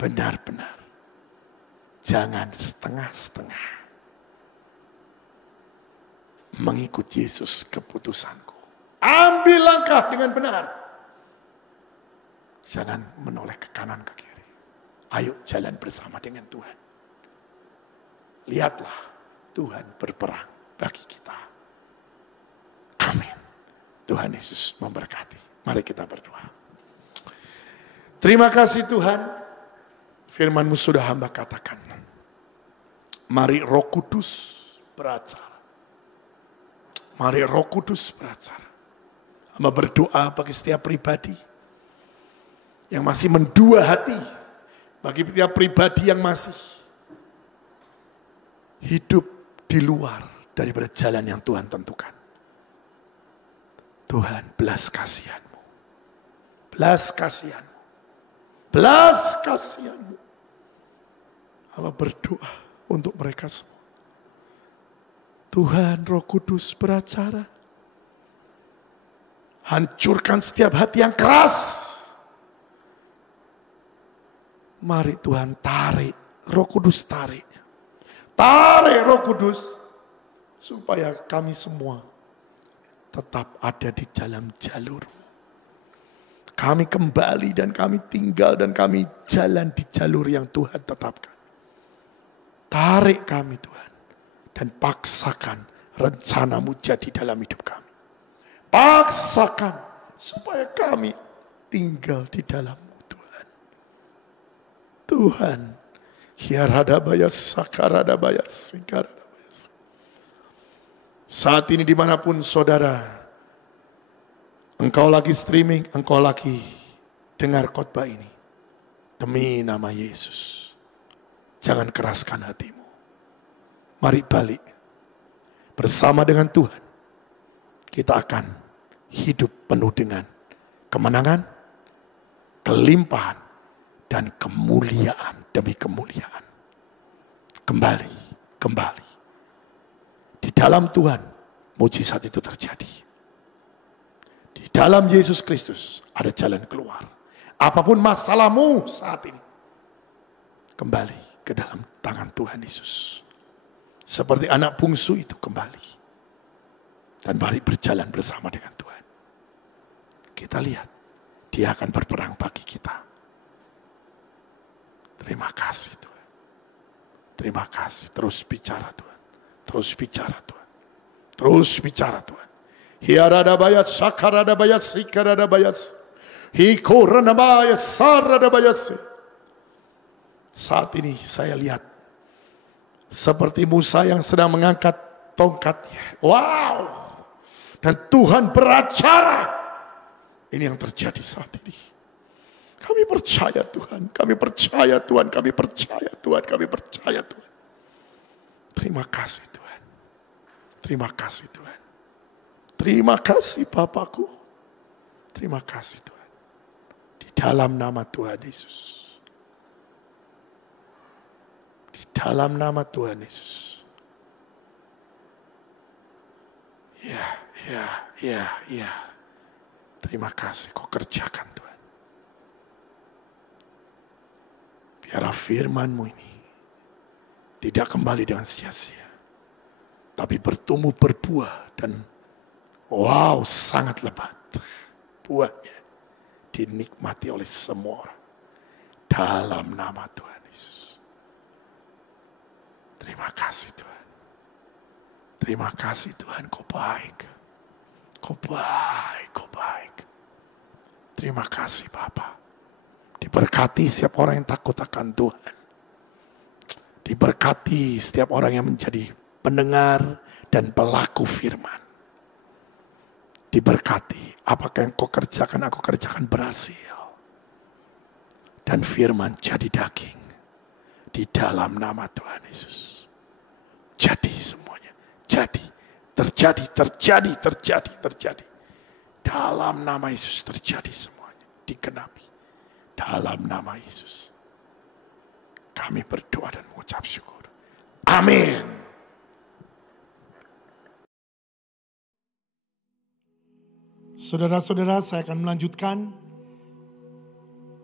Benar-benar. Jangan setengah-setengah. Mengikut Yesus keputusanku. Ambil langkah dengan benar. Jangan menoleh ke kanan ke kiri. Ayo jalan bersama dengan Tuhan. Lihatlah Tuhan berperang bagi kita. Amin. Tuhan Yesus memberkati. Mari kita berdoa. Terima kasih Tuhan. Firman-Mu sudah hamba katakan. Mari Roh Kudus beracara. Mari Roh Kudus beracara. Hamba berdoa bagi setiap pribadi yang masih mendua hati. Bagi setiap pribadi yang masih hidup di luar daripada jalan yang Tuhan tentukan. Tuhan, belas kasihan-Mu. Belas kasihan-Mu. Belas kasihan-Mu. Hamba berdoa untuk mereka semua. Tuhan Roh Kudus beracara. Hancurkan setiap hati yang keras. Mari Tuhan tarik. Roh Kudus tarik. Tarik Roh Kudus. Supaya kami semua tetap ada di dalam jalur. Kami kembali dan kami tinggal dan kami jalan di jalur yang Tuhan tetapkan. Tarik kami Tuhan. Dan paksakan rencana-Mu jadi dalam hidup kami. Paksakan supaya kami tinggal di dalam-Mu Tuhan. Tuhan. Saat ini dimanapun saudara, engkau lagi streaming, engkau lagi dengar khotbah ini. Demi nama Yesus. Jangan keraskan hatimu. Mari balik. Bersama dengan Tuhan. Kita akan hidup penuh dengan kemenangan, kelimpahan, dan kemuliaan demi kemuliaan. Kembali, kembali. Di dalam Tuhan, mujizat itu terjadi. Di dalam Yesus Kristus ada jalan keluar. Apapun masalahmu saat ini, kembali ke dalam tangan Tuhan Yesus. Seperti anak bungsu itu kembali. Dan mari berjalan bersama dengan Tuhan. Kita lihat, Dia akan berperang bagi kita. Terima kasih Tuhan. Terima kasih. Terus bicara Tuhan. Terus bicara Tuhan. Terus bicara Tuhan. Hiaradabaya sakaradabaya sikaradabaya. Hikoranabaya saradabaya. Saat ini saya lihat seperti Musa yang sedang mengangkat tongkatnya. Wow. Dan Tuhan beracara. Ini yang terjadi saat ini. Kami percaya Tuhan. Kami percaya Tuhan. Kami percaya Tuhan. Kami percaya Tuhan. Terima kasih Tuhan. Terima kasih Tuhan. Terima kasih Bapakku. Terima kasih Tuhan. Di dalam nama Tuhan Yesus. Dalam nama Tuhan Yesus. Ya. Terima kasih kau kerjakan Tuhan. Biarlah firman-Mu ini tidak kembali dengan sia-sia. Tapi bertumbuh berbuah dan wow sangat lebat buahnya dinikmati oleh semua orang. Dalam nama Tuhan Yesus. Terima kasih Tuhan. Terima kasih Tuhan, Kau baik. Kau baik, Kau baik. Terima kasih Bapa. Diberkati setiap orang yang takut akan Tuhan. Diberkati setiap orang yang menjadi pendengar dan pelaku firman. Diberkati, apakah yang Kau kerjakan, aku kerjakan berhasil. Dan firman jadi daging. Di dalam nama Tuhan Yesus. Jadi semuanya. Jadi, terjadi. Dalam nama Yesus terjadi semuanya. Dikenapi. Dalam nama Yesus. Kami berdoa dan mengucap syukur. Amin. Saudara-saudara, saya akan melanjutkan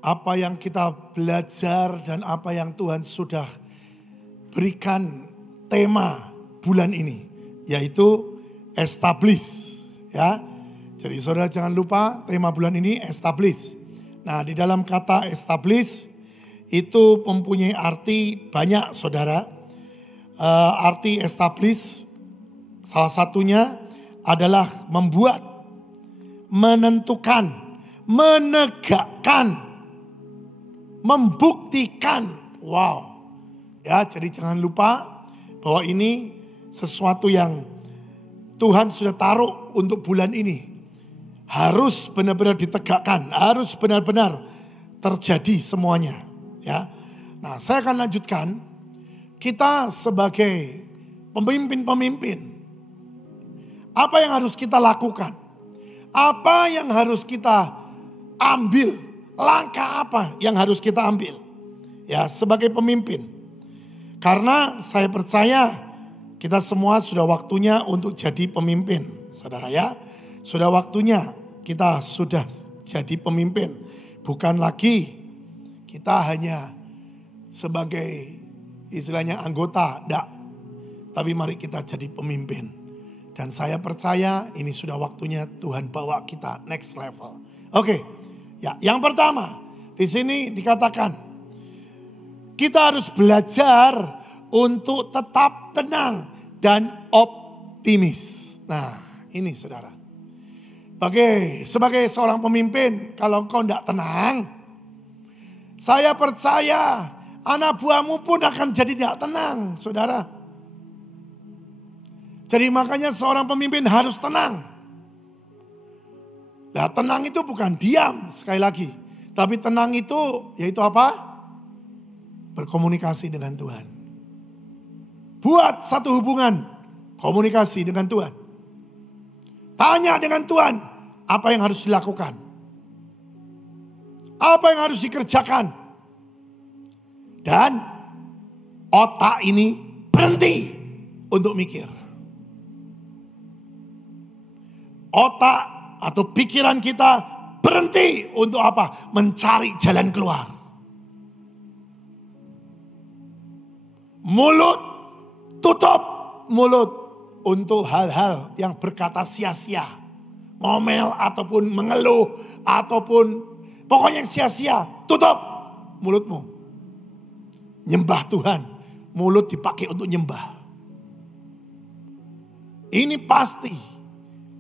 apa yang kita belajar dan apa yang Tuhan sudah berikan tema bulan ini, yaitu establish, ya. Jadi saudara jangan lupa tema bulan ini establish. Nah, di dalam kata establish itu mempunyai arti banyak, saudara. Arti establish salah satunya adalah membuat, menentukan, menegakkan, membuktikan. Wow. Ya, jadi jangan lupa bahwa ini sesuatu yang Tuhan sudah taruh untuk bulan ini. Harus benar-benar ditegakkan, harus benar-benar terjadi semuanya. Ya. Nah, saya akan lanjutkan. Kita sebagai pemimpin-pemimpin, apa yang harus kita lakukan? Apa yang harus kita ambil? Langkah apa yang harus kita ambil? Ya, sebagai pemimpin. Karena saya percaya kita semua sudah waktunya untuk jadi pemimpin. Saudara ya, sudah waktunya kita sudah jadi pemimpin. Bukan lagi kita hanya sebagai istilahnya anggota, enggak. Tapi mari kita jadi pemimpin. Dan saya percaya ini sudah waktunya Tuhan bawa kita next level. Oke, ya, yang pertama di sini dikatakan kita harus belajar untuk tetap tenang dan optimis. Nah, ini saudara. Sebagai seorang pemimpin, kalau engkau tidak tenang, saya percaya anak buahmu pun akan jadi tidak tenang, saudara. Jadi makanya seorang pemimpin harus tenang. Nah, tenang itu bukan diam, sekali lagi. Tapi tenang itu yaitu apa? Berkomunikasi dengan Tuhan. Buat satu hubungan komunikasi dengan Tuhan. Tanya dengan Tuhan apa yang harus dilakukan. Apa yang harus dikerjakan. Dan otak ini berhenti untuk mikir. Otak atau pikiran kita berhenti untuk apa? Mencari jalan keluar. Mulut, tutup mulut untuk hal-hal yang berkata sia-sia. Ngomel ataupun mengeluh ataupun pokoknya yang sia-sia. Tutup mulutmu. Nyembah Tuhan. Mulut dipakai untuk nyembah. Ini pasti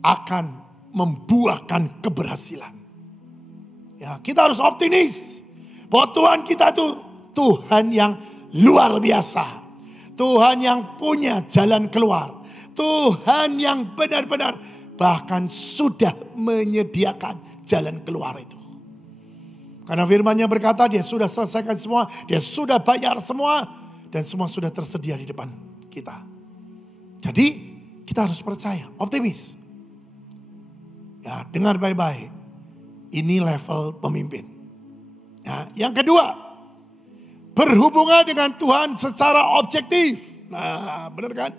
akan membuahkan keberhasilan. Ya, kita harus optimis bahwa Tuhan kita itu Tuhan yang luar biasa. Tuhan yang punya jalan keluar. Tuhan yang benar-benar bahkan sudah menyediakan jalan keluar itu. Karena firman-Nya berkata dia sudah selesaikan semua, dia sudah bayar semua dan semua sudah tersedia di depan kita. Jadi kita harus percaya, optimis. Ya, dengar baik-baik. Ini level pemimpin. Ya, yang kedua, berhubungan dengan Tuhan secara objektif. Nah, benar kan?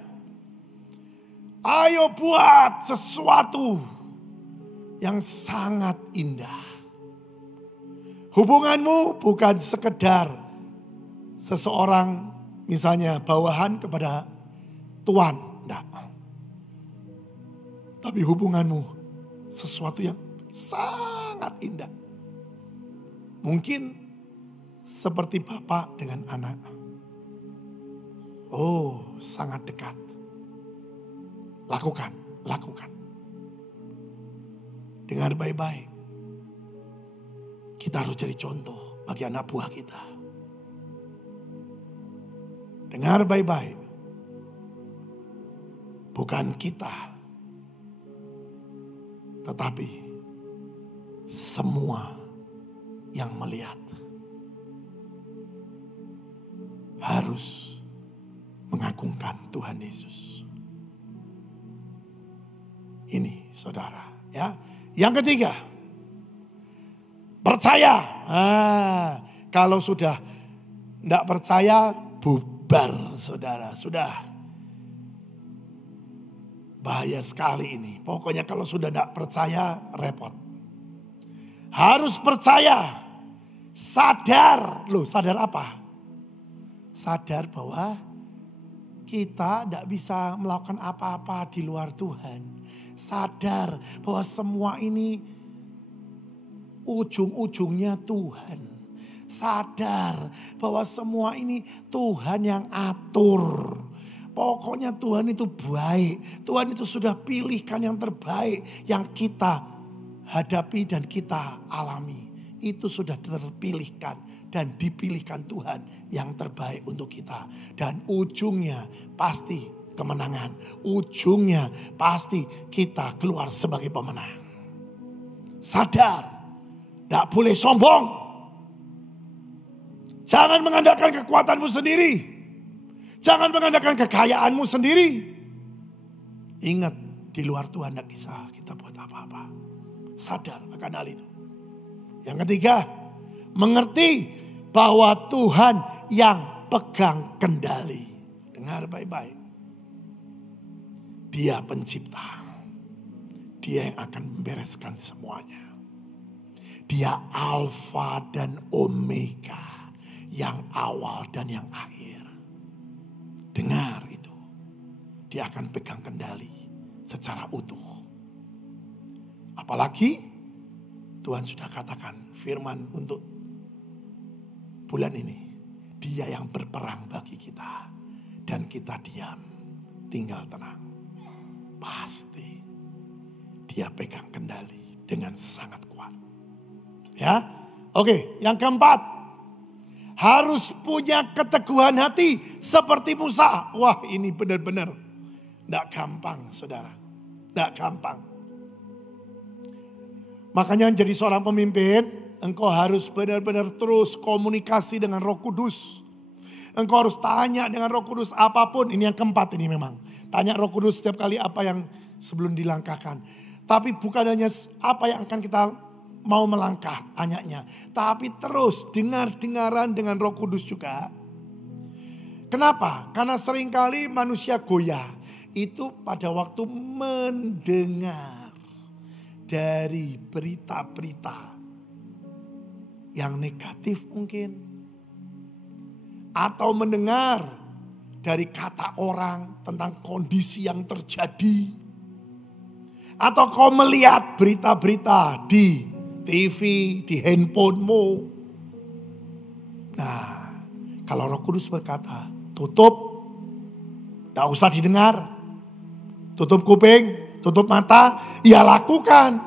Ayo buat sesuatu yang sangat indah. Hubunganmu bukan sekedar seseorang misalnya bawahan kepada tuan. Enggak. Tapi hubunganmu sesuatu yang sangat indah. Mungkin seperti bapak dengan anak. Oh, sangat dekat. Lakukan. Dengar baik-baik. Kita harus jadi contoh bagi anak buah kita. Dengar baik-baik. Bukan kita, tetapi semua yang melihat harus mengagungkan Tuhan Yesus. Ini saudara, ya. Yang ketiga, percaya. Kalau sudah tidak percaya, bubar saudara. Sudah bahaya sekali ini. Pokoknya kalau sudah tidak percaya, repot. Harus percaya. Sadar. Loh, sadar apa? Sadar bahwa kita tidak bisa melakukan apa-apa di luar Tuhan. Sadar bahwa semua ini ujung-ujungnya Tuhan. Sadar bahwa semua ini Tuhan yang atur. Pokoknya Tuhan itu baik. Tuhan itu sudah pilihkan yang terbaik yang kita hadapi dan kita alami. Itu sudah terpilihkan dan dipilihkan Tuhan yang terbaik untuk kita. Dan ujungnya pasti kemenangan. Ujungnya pasti kita keluar sebagai pemenang. Sadar. Tidak boleh sombong. Jangan mengandalkan kekuatanmu sendiri. Jangan mengandalkan kekayaanmu sendiri. Ingat, di luar Tuhan tidak bisa kita buat apa-apa. Sadar akan hal itu. Yang ketiga, mengerti bahwa Tuhan yang pegang kendali. Dengar baik-baik. Dia pencipta. Dia yang akan membereskan semuanya. Dia Alfa dan Omega. Yang awal dan yang akhir. Dengar itu. Dia akan pegang kendali secara utuh. Apalagi Tuhan sudah katakan firman untuk bulan ini. Dia yang berperang bagi kita. Dan kita diam. Tinggal tenang. Pasti dia pegang kendali dengan sangat kuat. Ya, oke. Yang keempat, harus punya keteguhan hati seperti Musa. Wah, ini benar-benar tidak gampang, saudara. Tidak gampang. Makanya jadi seorang pemimpin, engkau harus benar-benar terus komunikasi dengan Roh Kudus. Engkau harus tanya dengan Roh Kudus apapun. Ini yang keempat ini memang. Tanya Roh Kudus setiap kali apa yang sebelum dilangkahkan. Tapi bukan hanya apa yang akan kita mau melangkah, tanyanya. Tapi terus dengar-dengaran dengan Roh Kudus juga. Kenapa? Karena seringkali manusia goyah. Itu pada waktu mendengar dari berita-berita yang negatif mungkin. Atau mendengar dari kata orang tentang kondisi yang terjadi. Atau kau melihat berita-berita di TV, di handphonemu. Nah, kalau Roh Kudus berkata, tutup. Tidak usah didengar. Tutup kuping, tutup mata. Ya lakukan.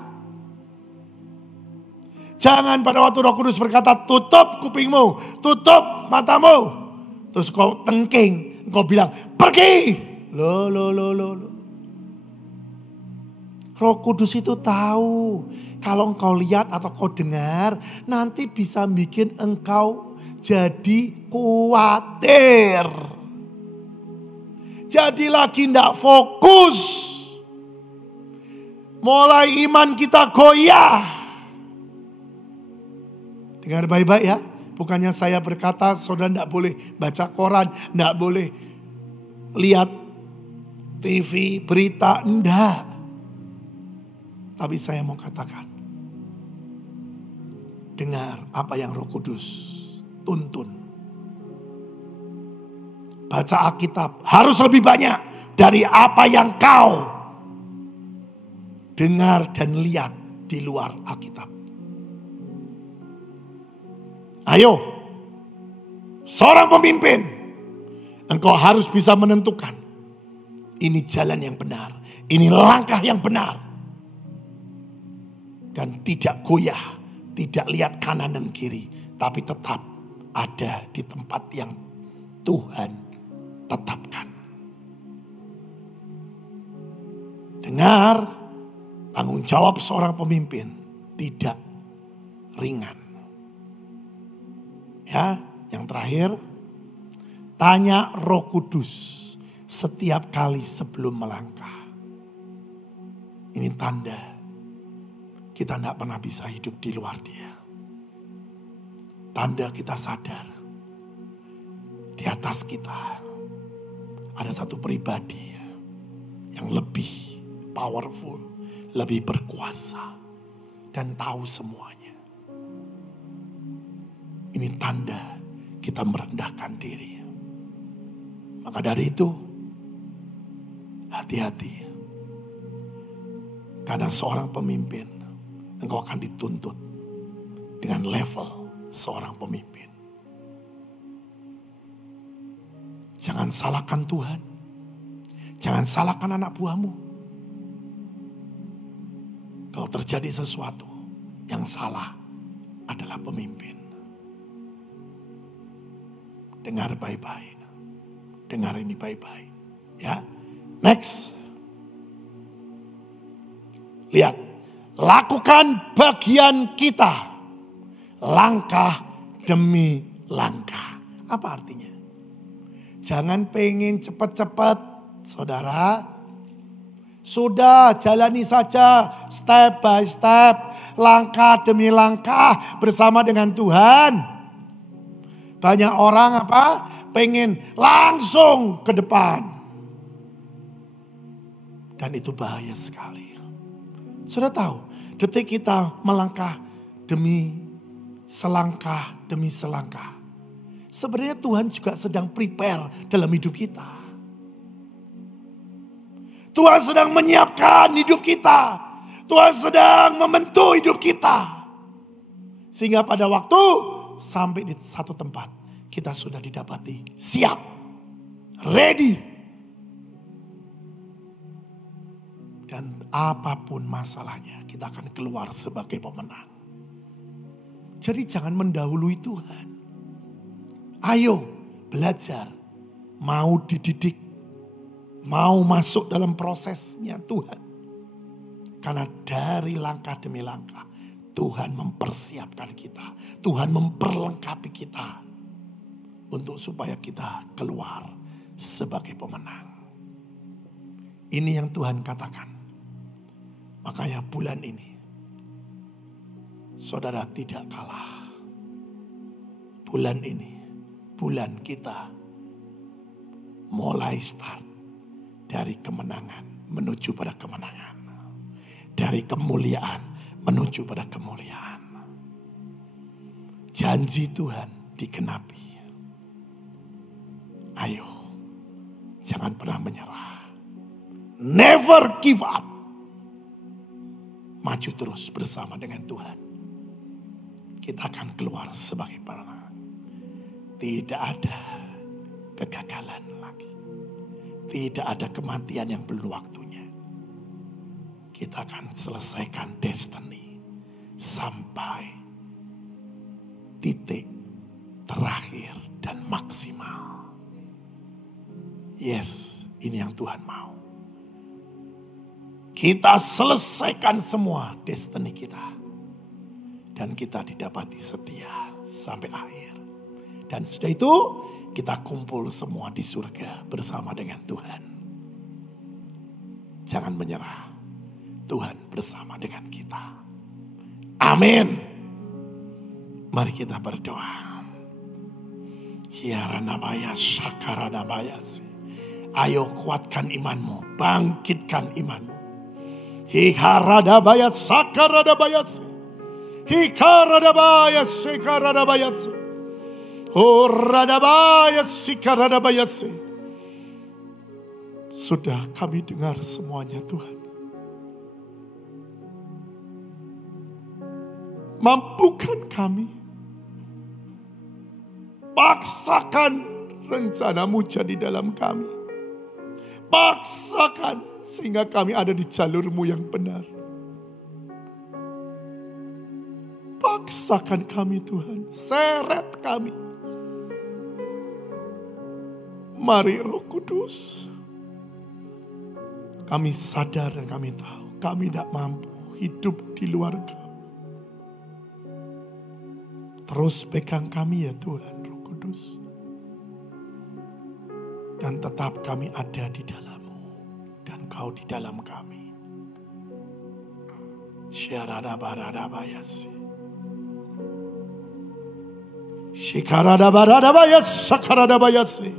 Jangan pada waktu Roh Kudus berkata, tutup kupingmu, tutup matamu. Terus kau tengking. Kau bilang, pergi. Loh. Roh Kudus itu tahu. Kalau engkau lihat atau kau dengar, nanti bisa bikin engkau jadi khawatir. Jadi lagi tidak fokus. Mulai iman kita goyah. Dengar baik-baik ya. Bukannya saya berkata saudara tidak boleh baca koran, tidak boleh lihat TV, berita, enggak. Tapi saya mau katakan, dengar apa yang Roh Kudus tuntun. Baca Alkitab harus lebih banyak dari apa yang kau dengar dan lihat di luar Alkitab. Ayo, seorang pemimpin, engkau harus bisa menentukan. Ini jalan yang benar, ini langkah yang benar. Dan tidak goyah, tidak lihat kanan dan kiri, tapi tetap ada di tempat yang Tuhan tetapkan. Dengar, tanggung jawab seorang pemimpin tidak ringan. Ya, yang terakhir, tanya Roh Kudus setiap kali sebelum melangkah. Ini tanda kita tidak pernah bisa hidup di luar Dia. Tanda kita sadar di atas kita ada satu pribadi yang lebih powerful, lebih berkuasa dan tahu semuanya. Ini tanda kita merendahkan diri. Maka dari itu, hati-hati. Karena seorang pemimpin, engkau akan dituntut dengan level seorang pemimpin. Jangan salahkan Tuhan. Jangan salahkan anak buahmu. Kalau terjadi sesuatu, yang salah adalah pemimpin. Dengar baik-baik. Dengar ini baik-baik. Ya. Next. Lihat. Lakukan bagian kita. Langkah demi langkah. Apa artinya? Jangan pengen cepat-cepat, saudara. Sudah jalani saja step by step. Langkah demi langkah bersama dengan Tuhan. Banyak orang pengen langsung ke depan. Dan itu bahaya sekali. Sudah tahu, detik kita melangkah demi selangkah. Sebenarnya Tuhan juga sedang prepare dalam hidup kita. Tuhan sedang menyiapkan hidup kita. Tuhan sedang membentuk hidup kita. Sehingga pada waktu sampai di satu tempat, kita sudah didapati siap, ready. Dan apapun masalahnya, kita akan keluar sebagai pemenang. Jadi jangan mendahului Tuhan. Ayo belajar, mau dididik, mau masuk dalam prosesnya Tuhan. Karena dari langkah demi langkah, Tuhan mempersiapkan kita. Tuhan memperlengkapi kita. Untuk supaya kita keluar sebagai pemenang. Ini yang Tuhan katakan. Makanya bulan ini, saudara tidak kalah. Bulan ini, bulan kita mulai start dari kemenangan menuju pada kemenangan. Dari kemuliaan menuju pada kemuliaan. Janji Tuhan dikenapi. Ayo, jangan pernah menyerah. Never give up. Maju terus bersama dengan Tuhan. Kita akan keluar sebagai pemenang. Tidak ada kegagalan lagi. Tidak ada kematian yang belum waktunya. Kita akan selesaikan destiny sampai titik terakhir dan maksimal. Yes, ini yang Tuhan mau. Kita selesaikan semua destiny kita. Dan kita didapati setia sampai akhir. Dan sudah itu kita kumpul semua di surga bersama dengan Tuhan. Jangan menyerah. Tuhan bersama dengan kita. Amin. Mari kita berdoa. Hiaranabaya sakaranabayasi. Ayo kuatkan imanmu, bangkitkan imanmu. Hiharadabaya sakaradabayasi. Hikaradabaya sikaradabayasi. Horadabaya sikaradabayasi. Sudah kami dengar semuanya Tuhan. Mampukan kami Paksakan rencanamu jadi dalam kami. Paksakan sehingga kami ada di jalurmu yang benar. Paksakan kami Tuhan, seret kami. Mari Roh Kudus. Kami sadar dan kami tahu kami tidak mampu hidup di luar Kau. Terus pegang kami ya Tuhan Roh Kudus. Dan tetap kami ada di dalam-Mu. Dan Kau di dalam kami. Syaradabaradabayasi. Shikaradabaradabayasi. Sakaradabayasi.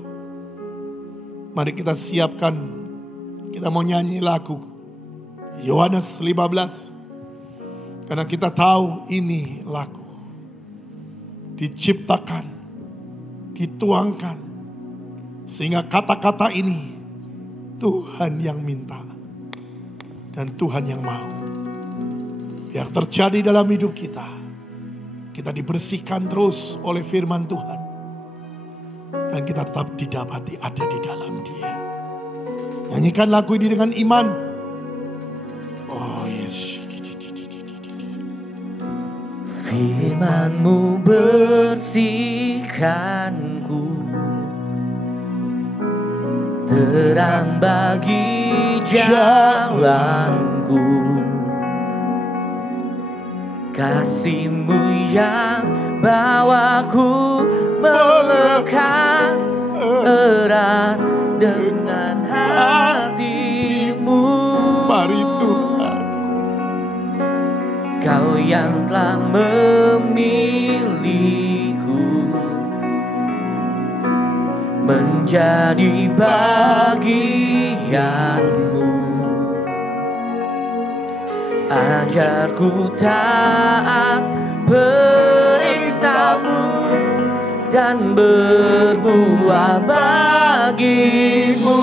Mari kita siapkan. Kita mau nyanyi lagu Yohanes 15. Karena kita tahu ini lagu diciptakan, dituangkan. Sehingga kata-kata ini Tuhan yang minta. Dan Tuhan yang mau. Biar terjadi dalam hidup kita. Kita dibersihkan terus oleh firman Tuhan. Dan kita tetap didapati ada di dalam Dia. Nyanyikan lagu ini dengan iman. Oh yes. Firman-Mu bersihkanku, terang bagi jalanku. Kasih-Mu yang bawaku melekat erat dengan hati-Mu. Mari Tuhan. Kau yang telah memilihku menjadi bagian-Mu. Ajarku taat perintah-Mu dan berbuah bagi-Mu.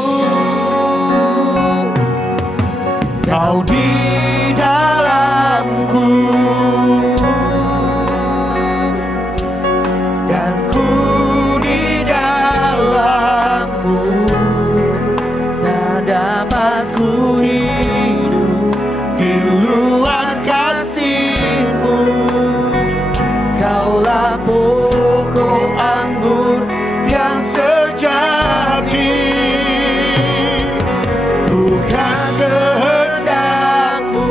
Kau di dalamku dan ku di dalam-Mu. Tak dapat ku hidup di luar kasih-Mu. Kaulah pokok anggur yang sejati, bukan kehendakku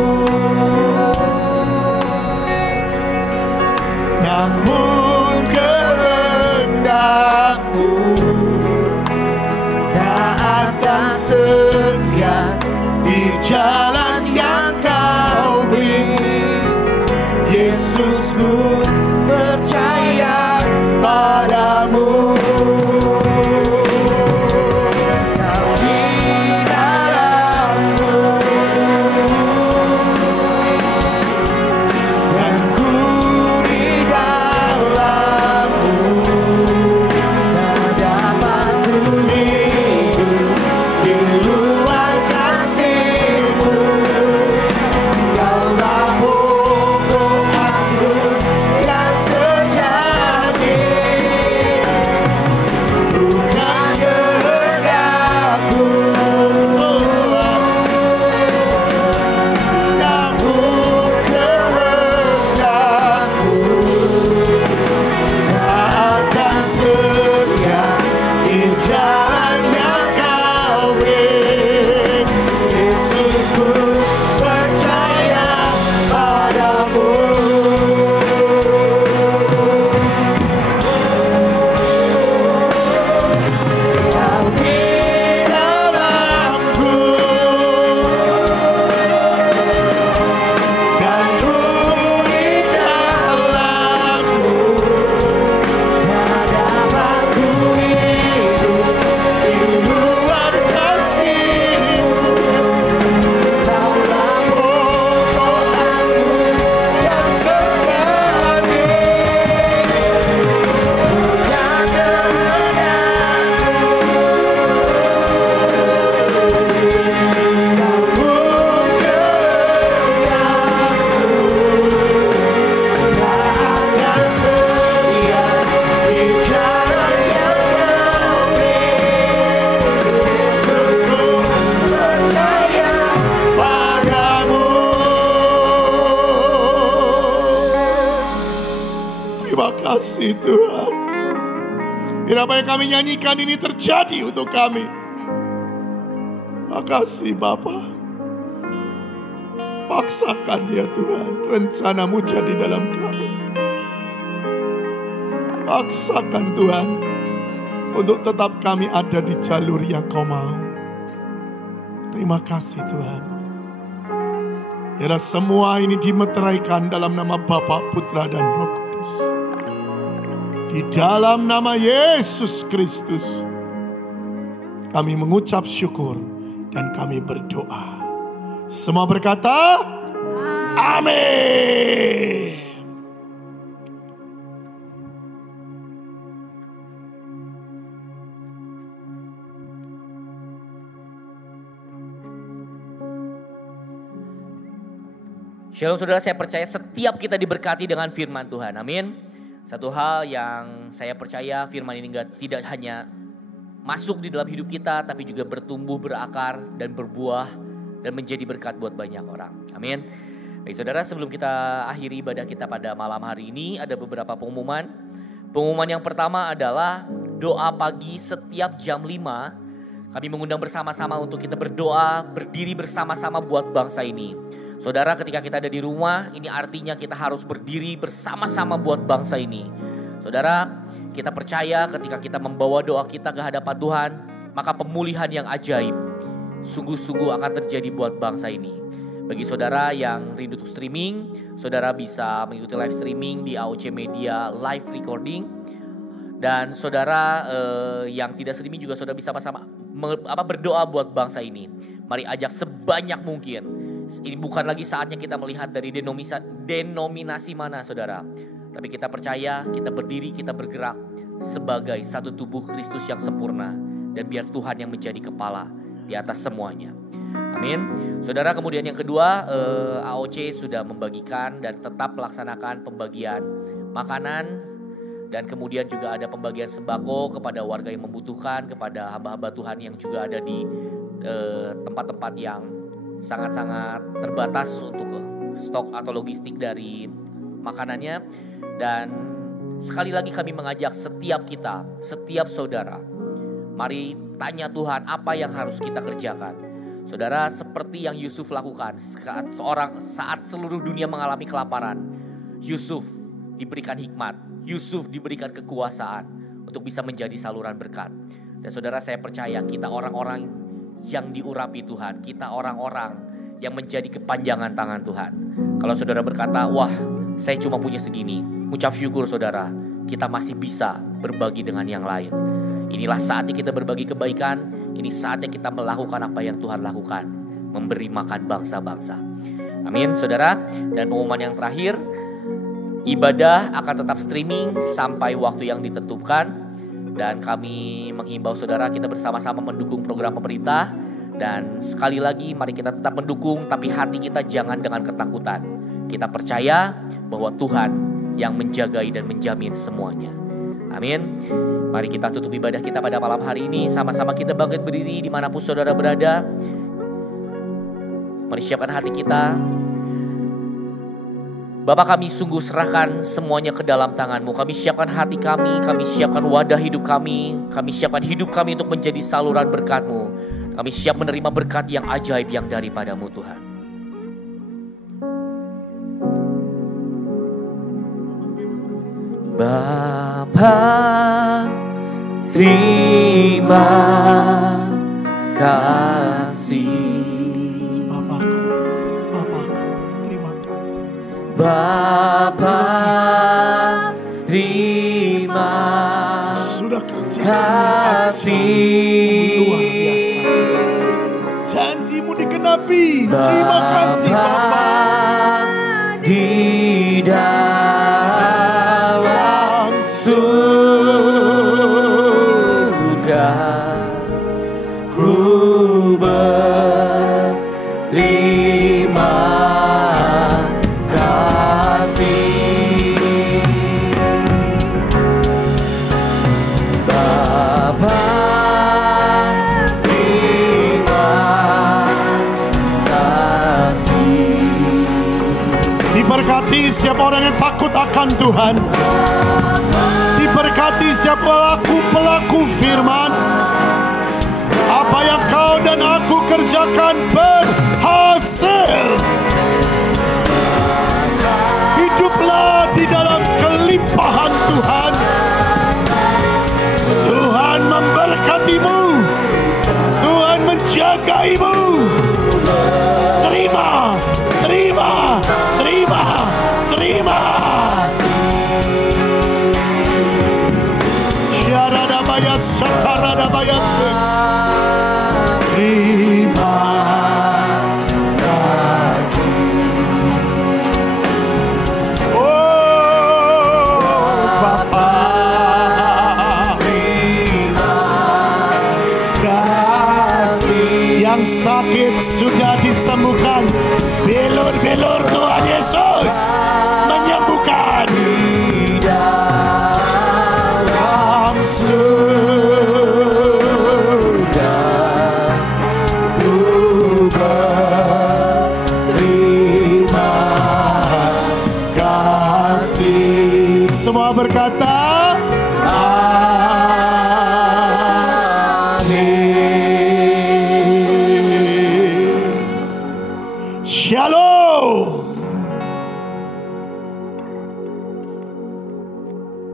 kasih Tuhan. Biar apa yang kami nyanyikan ini terjadi untuk kami. Makasih Bapa. Paksakan ya Tuhan rencana-Mu jadi dalam kami. Paksakan Tuhan untuk tetap kami ada di jalur yang Kau mau. Terima kasih Tuhan. Biar semua ini dimeteraikan dalam nama Bapa, Putra dan Roh Kudus. Di dalam nama Yesus Kristus kami mengucap syukur dan kami berdoa. Semua berkata, amin. Shalom saudara, saya percaya setiap kita diberkati dengan firman Tuhan. Amin. Satu hal yang saya percaya, firman ini tidak hanya masuk di dalam hidup kita, tapi juga bertumbuh, berakar, dan berbuah, dan menjadi berkat buat banyak orang. Amin. Baik saudara, sebelum kita akhiri ibadah kita pada malam hari ini, ada beberapa pengumuman. Pengumuman yang pertama adalah doa pagi setiap jam 5. Kami mengundang bersama-sama untuk kita berdoa, berdiri bersama-sama buat bangsa ini. Saudara, ketika kita ada di rumah, ini artinya kita harus berdiri bersama-sama buat bangsa ini. Saudara, kita percaya ketika kita membawa doa kita ke hadapan Tuhan, maka pemulihan yang ajaib sungguh-sungguh akan terjadi buat bangsa ini. Bagi saudara yang rindu untuk streaming, saudara bisa mengikuti live streaming di AOC Media live recording. Dan saudara yang tidak streaming juga saudara bisa sama-sama berdoa buat bangsa ini. Mari ajak sebanyak mungkin. Ini bukan lagi saatnya kita melihat dari denominasi mana saudara. Tapi kita percaya, kita berdiri, kita bergerak sebagai satu tubuh Kristus yang sempurna. Dan biar Tuhan yang menjadi kepala di atas semuanya. Amin. Saudara, kemudian yang kedua, AOC sudah membagikan dan tetap melaksanakan pembagian makanan. Dan kemudian juga ada pembagian sembako kepada warga yang membutuhkan, kepada hamba-hamba Tuhan yang juga ada di tempat-tempat yang sangat-sangat terbatas untuk stok atau logistik dari makanannya. Dan sekali lagi kami mengajak setiap kita, setiap saudara, mari tanya Tuhan apa yang harus kita kerjakan. Saudara, seperti yang Yusuf lakukan saat seluruh dunia mengalami kelaparan, Yusuf diberikan hikmat, Yusuf diberikan kekuasaan untuk bisa menjadi saluran berkat. Dan saudara, saya percaya kita orang-orang yang diurapi Tuhan, kita orang-orang yang menjadi kepanjangan tangan Tuhan. Kalau saudara berkata, wah saya cuma punya segini, ucap syukur saudara, kita masih bisa berbagi dengan yang lain. Inilah saatnya kita berbagi kebaikan. Ini saatnya kita melakukan apa yang Tuhan lakukan, memberi makan bangsa-bangsa. Amin saudara. Dan pengumuman yang terakhir, ibadah akan tetap streaming sampai waktu yang ditentukan. Dan kami menghimbau saudara kita bersama-sama mendukung program pemerintah. Dan sekali lagi mari kita tetap mendukung, tapi hati kita jangan dengan ketakutan. Kita percaya bahwa Tuhan yang menjagai dan menjamin semuanya. Amin. Mari kita tutup ibadah kita pada malam hari ini. Sama-sama kita bangkit berdiri dimanapun saudara berada. Mari siapkan hati kita. Bapa, kami sungguh serahkan semuanya ke dalam tangan-Mu. Kami siapkan hati kami siapkan wadah hidup kami siapkan hidup kami untuk menjadi saluran berkat-Mu. Kami siap menerima berkat yang ajaib yang daripada-Mu Tuhan. Bapa, terima kasih. Bapakku, terima kasih. Bapa, terima kasih. Luar biasa. Janji-Mu dikenapi. Terima kasih Bapa. Di dalam surga ku berterima kasih. Bapa, terima kasih. Diberkati setiap orang-orang yang takut akan Tuhan. Diberkati setiap pelaku firman. Apa yang kau dan aku kerjakan berhasil. Hiduplah di dalam kelimpahan Tuhan. Tuhan memberkatimu. Tuhan menjagaimu. Terima, terima, terima, terima. Syaradabaya sakaradabaya. Terima kasih. Oh Bapa, terima kasih. Yang sakit sudah disembuhkan. Belur-belur Tuhan Yesus menyembuhkan. Di dalam surga ku berterima kasih. Semua berkata amin.